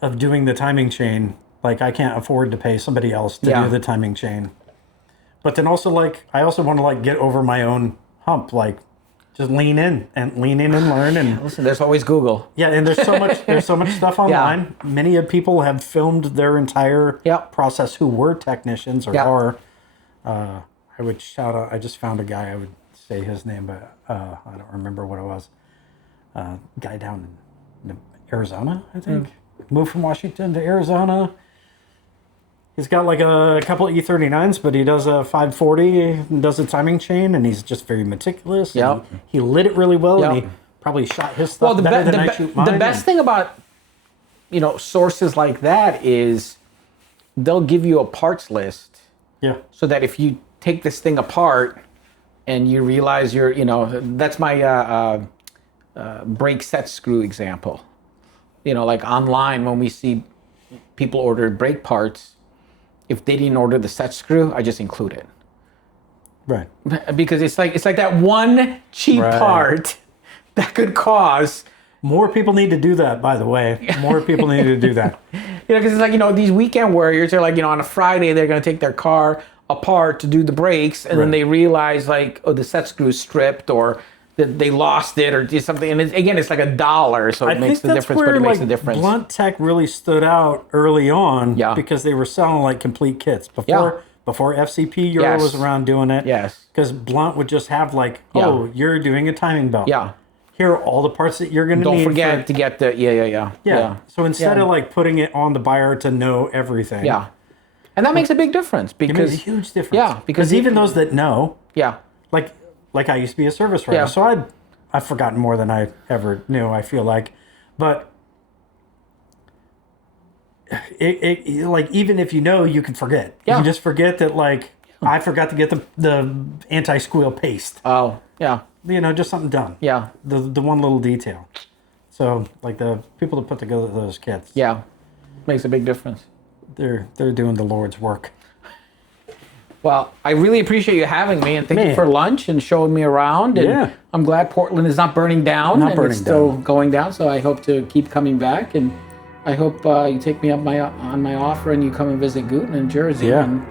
of doing the timing chain, like I can't afford to pay somebody else to do the timing chain. But then also like I also want to like get over my own hump, like just lean in and learn. And listen, there's always Google. Yeah, and there's so much stuff online. Yeah. Many of people have filmed their entire process who were technicians or are. I would shout out. I just found a guy. I would say his name, but I don't remember what it was. Guy down in Arizona, I think. Moved from Washington to Arizona. He's got like a couple of E39s, but he does a 540 and does a timing chain, and he's just very meticulous. Yeah, he lit it really well, and he probably shot his stuff better than I shoot mine. The best thing about sources like that is they'll give you a parts list. Yeah. So that if you take this thing apart and you realize that's my brake set screw example. Like online when we see people order brake parts. If they didn't order the set screw, I just include it. Right. Because it's like that one cheap part that could cause. More people need to do that, by the way. More people need to do that. Because it's like, these weekend warriors are like, on a Friday, they're going to take their car apart to do the brakes. And then they realize like, the set screw is stripped or that they lost it or did something. And it's like $1. So it makes the difference, but it makes a difference. Blunt Tech really stood out early on because they were selling like complete kits. Before FCP Euro was around doing it. Yes. Because Blunt would just have like, you're doing a timing belt. Yeah. Here are all the parts that you're going to need. Don't forget to get the, yeah. So instead of like putting it on the buyer to know everything. Yeah. And that makes a big difference. Because, it makes a huge difference. Yeah. Because even those that know. Yeah. Like I used to be a service writer, so I've forgotten more than I ever knew, I feel like. But it like even if you know, you can forget. You can just forget that like I forgot to get the anti-squeal paste. Oh, yeah. Just something done. Yeah. The one little detail. So like the people that put together those kits. Yeah. Makes a big difference. They're doing the Lord's work. Well, I really appreciate you having me, and thank you for lunch and showing me around. And I'm glad Portland is not burning down. It's still going down, so I hope to keep coming back. And I hope you take me up on my offer and you come and visit Guten in Jersey. Yeah. And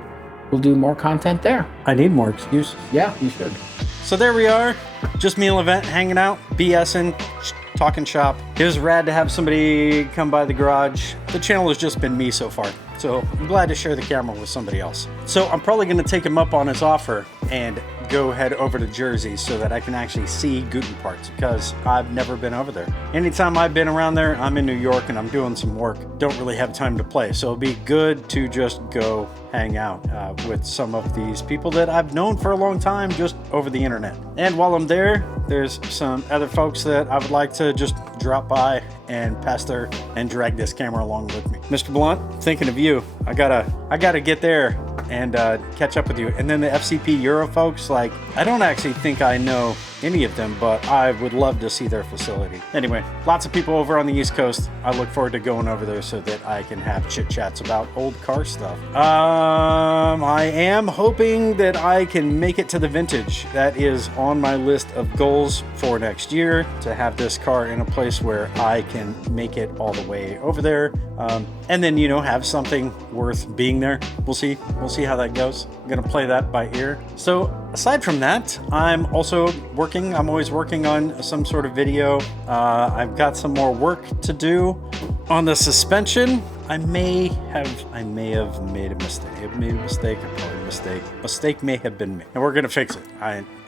we'll do more content there. I need more excuses. Yeah, you should. So there we are. Just me and Levent hanging out, BSing, talking shop. It was rad to have somebody come by the garage. The channel has just been me so far. So I'm glad to share the camera with somebody else. So I'm probably going to take him up on his offer and go head over to Jersey so that I can actually see Guten Parts because I've never been over there. Anytime I've been around there, I'm in New York and I'm doing some work. Don't really have time to play. So it'll be good to just go hang out with some of these people that I've known for a long time just over the internet. And while I'm there, there's some other folks that I would like to just drop by and pester and drag this camera along with me. Mr. Blunt, thinking of you. I gotta get there and catch up with you. And then the FCP Euro folks, like, I don't actually think I know any of them, but I would love to see their facility. Anyway, lots of people over on the East Coast. I look forward to going over there so that I can have chit chats about old car stuff. I am hoping that I can make it to the vintage. That is on my list of goals for next year, to have this car in a place where I can make it all the way over there. And then, have something worth being there. We'll see how that goes. I'm gonna play that by ear. So aside from that, I'm always working on some sort of video. I've got some more work to do on the suspension. I may have made a mistake. Mistake may have been made, and we're gonna fix it.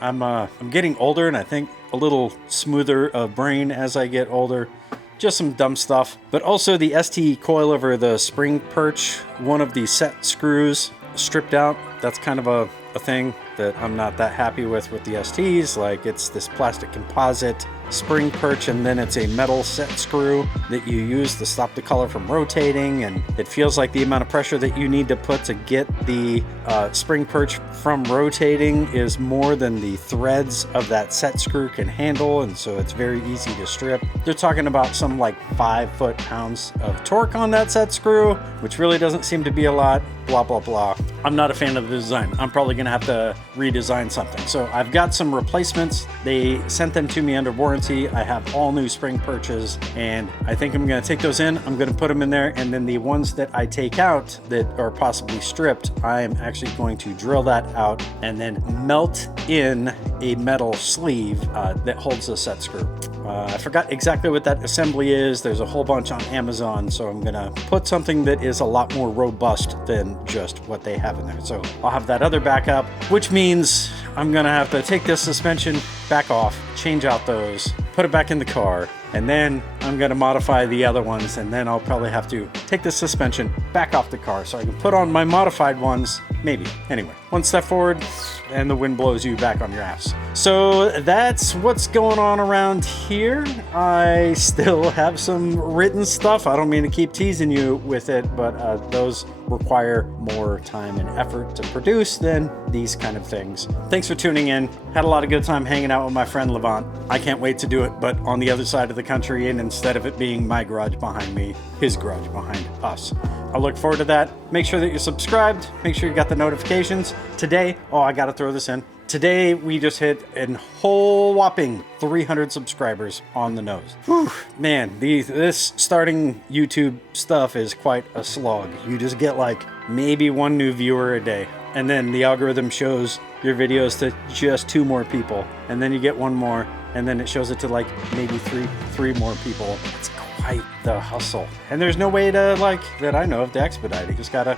I'm getting older, and I think a little smoother of brain as I get older. Just some dumb stuff, but also the ST coilover, the spring perch, one of the set screws stripped out. That's kind of a thing that I'm not that happy with the STs. Like, it's this plastic composite spring perch, and then it's a metal set screw that you use to stop the color from rotating, and it feels like the amount of pressure that you need to put to get the spring perch from rotating is more than the threads of that set screw can handle, and so it's very easy to strip. They're talking about some like 5 foot-pounds of torque on that set screw, which really doesn't seem to be a lot, blah blah blah. I'm not a fan of the design. I'm probably gonna have to redesign something. So I've got some replacements. They sent them to me under warranty. I have all new spring perches, and I think I'm gonna take those in. I'm gonna put them in there, and then the ones that I take out that are possibly stripped, I am actually going to drill that out and then melt in a metal sleeve that holds the set screw. I forgot exactly what that assembly is. There's a whole bunch on Amazon, so I'm gonna put something that is a lot more robust than just what they have in there. So I'll have that other backup, which means I'm gonna have to take this suspension back off, change out those, put it back in the car, and then I'm gonna modify the other ones, and then I'll probably have to take the suspension back off the car so I can put on my modified ones, maybe. Anyway, one step forward and the wind blows you back on your ass. So that's what's going on around here. I still have some written stuff. I don't mean to keep teasing you with it, but those require more time and effort to produce than these kind of things. Thanks for tuning in. Had a lot of good time hanging out with my friend Levent. I can't wait to do it, but on the other side of the country, and instead of it being my garage behind me, his garage behind us. I look forward to that. Make sure that you're subscribed. Make sure you got the notifications. Today, oh, I gotta throw this in. Today, we just hit a whole whopping 300 subscribers on the nose. Whew, man, this starting YouTube stuff is quite a slog. You just get like maybe one new viewer a day. And then the algorithm shows your videos to just 2 more people. And then you get 1 more. And then it shows it to like maybe three more people. It's quite the hustle. And there's no way to, like, that I know of, to expedite it. Just gotta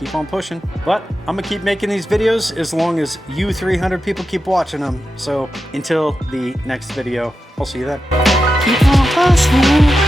keep on pushing. But I'm gonna keep making these videos as long as you 300 people keep watching them. So until the next video, I'll see you then. Keep on hustling.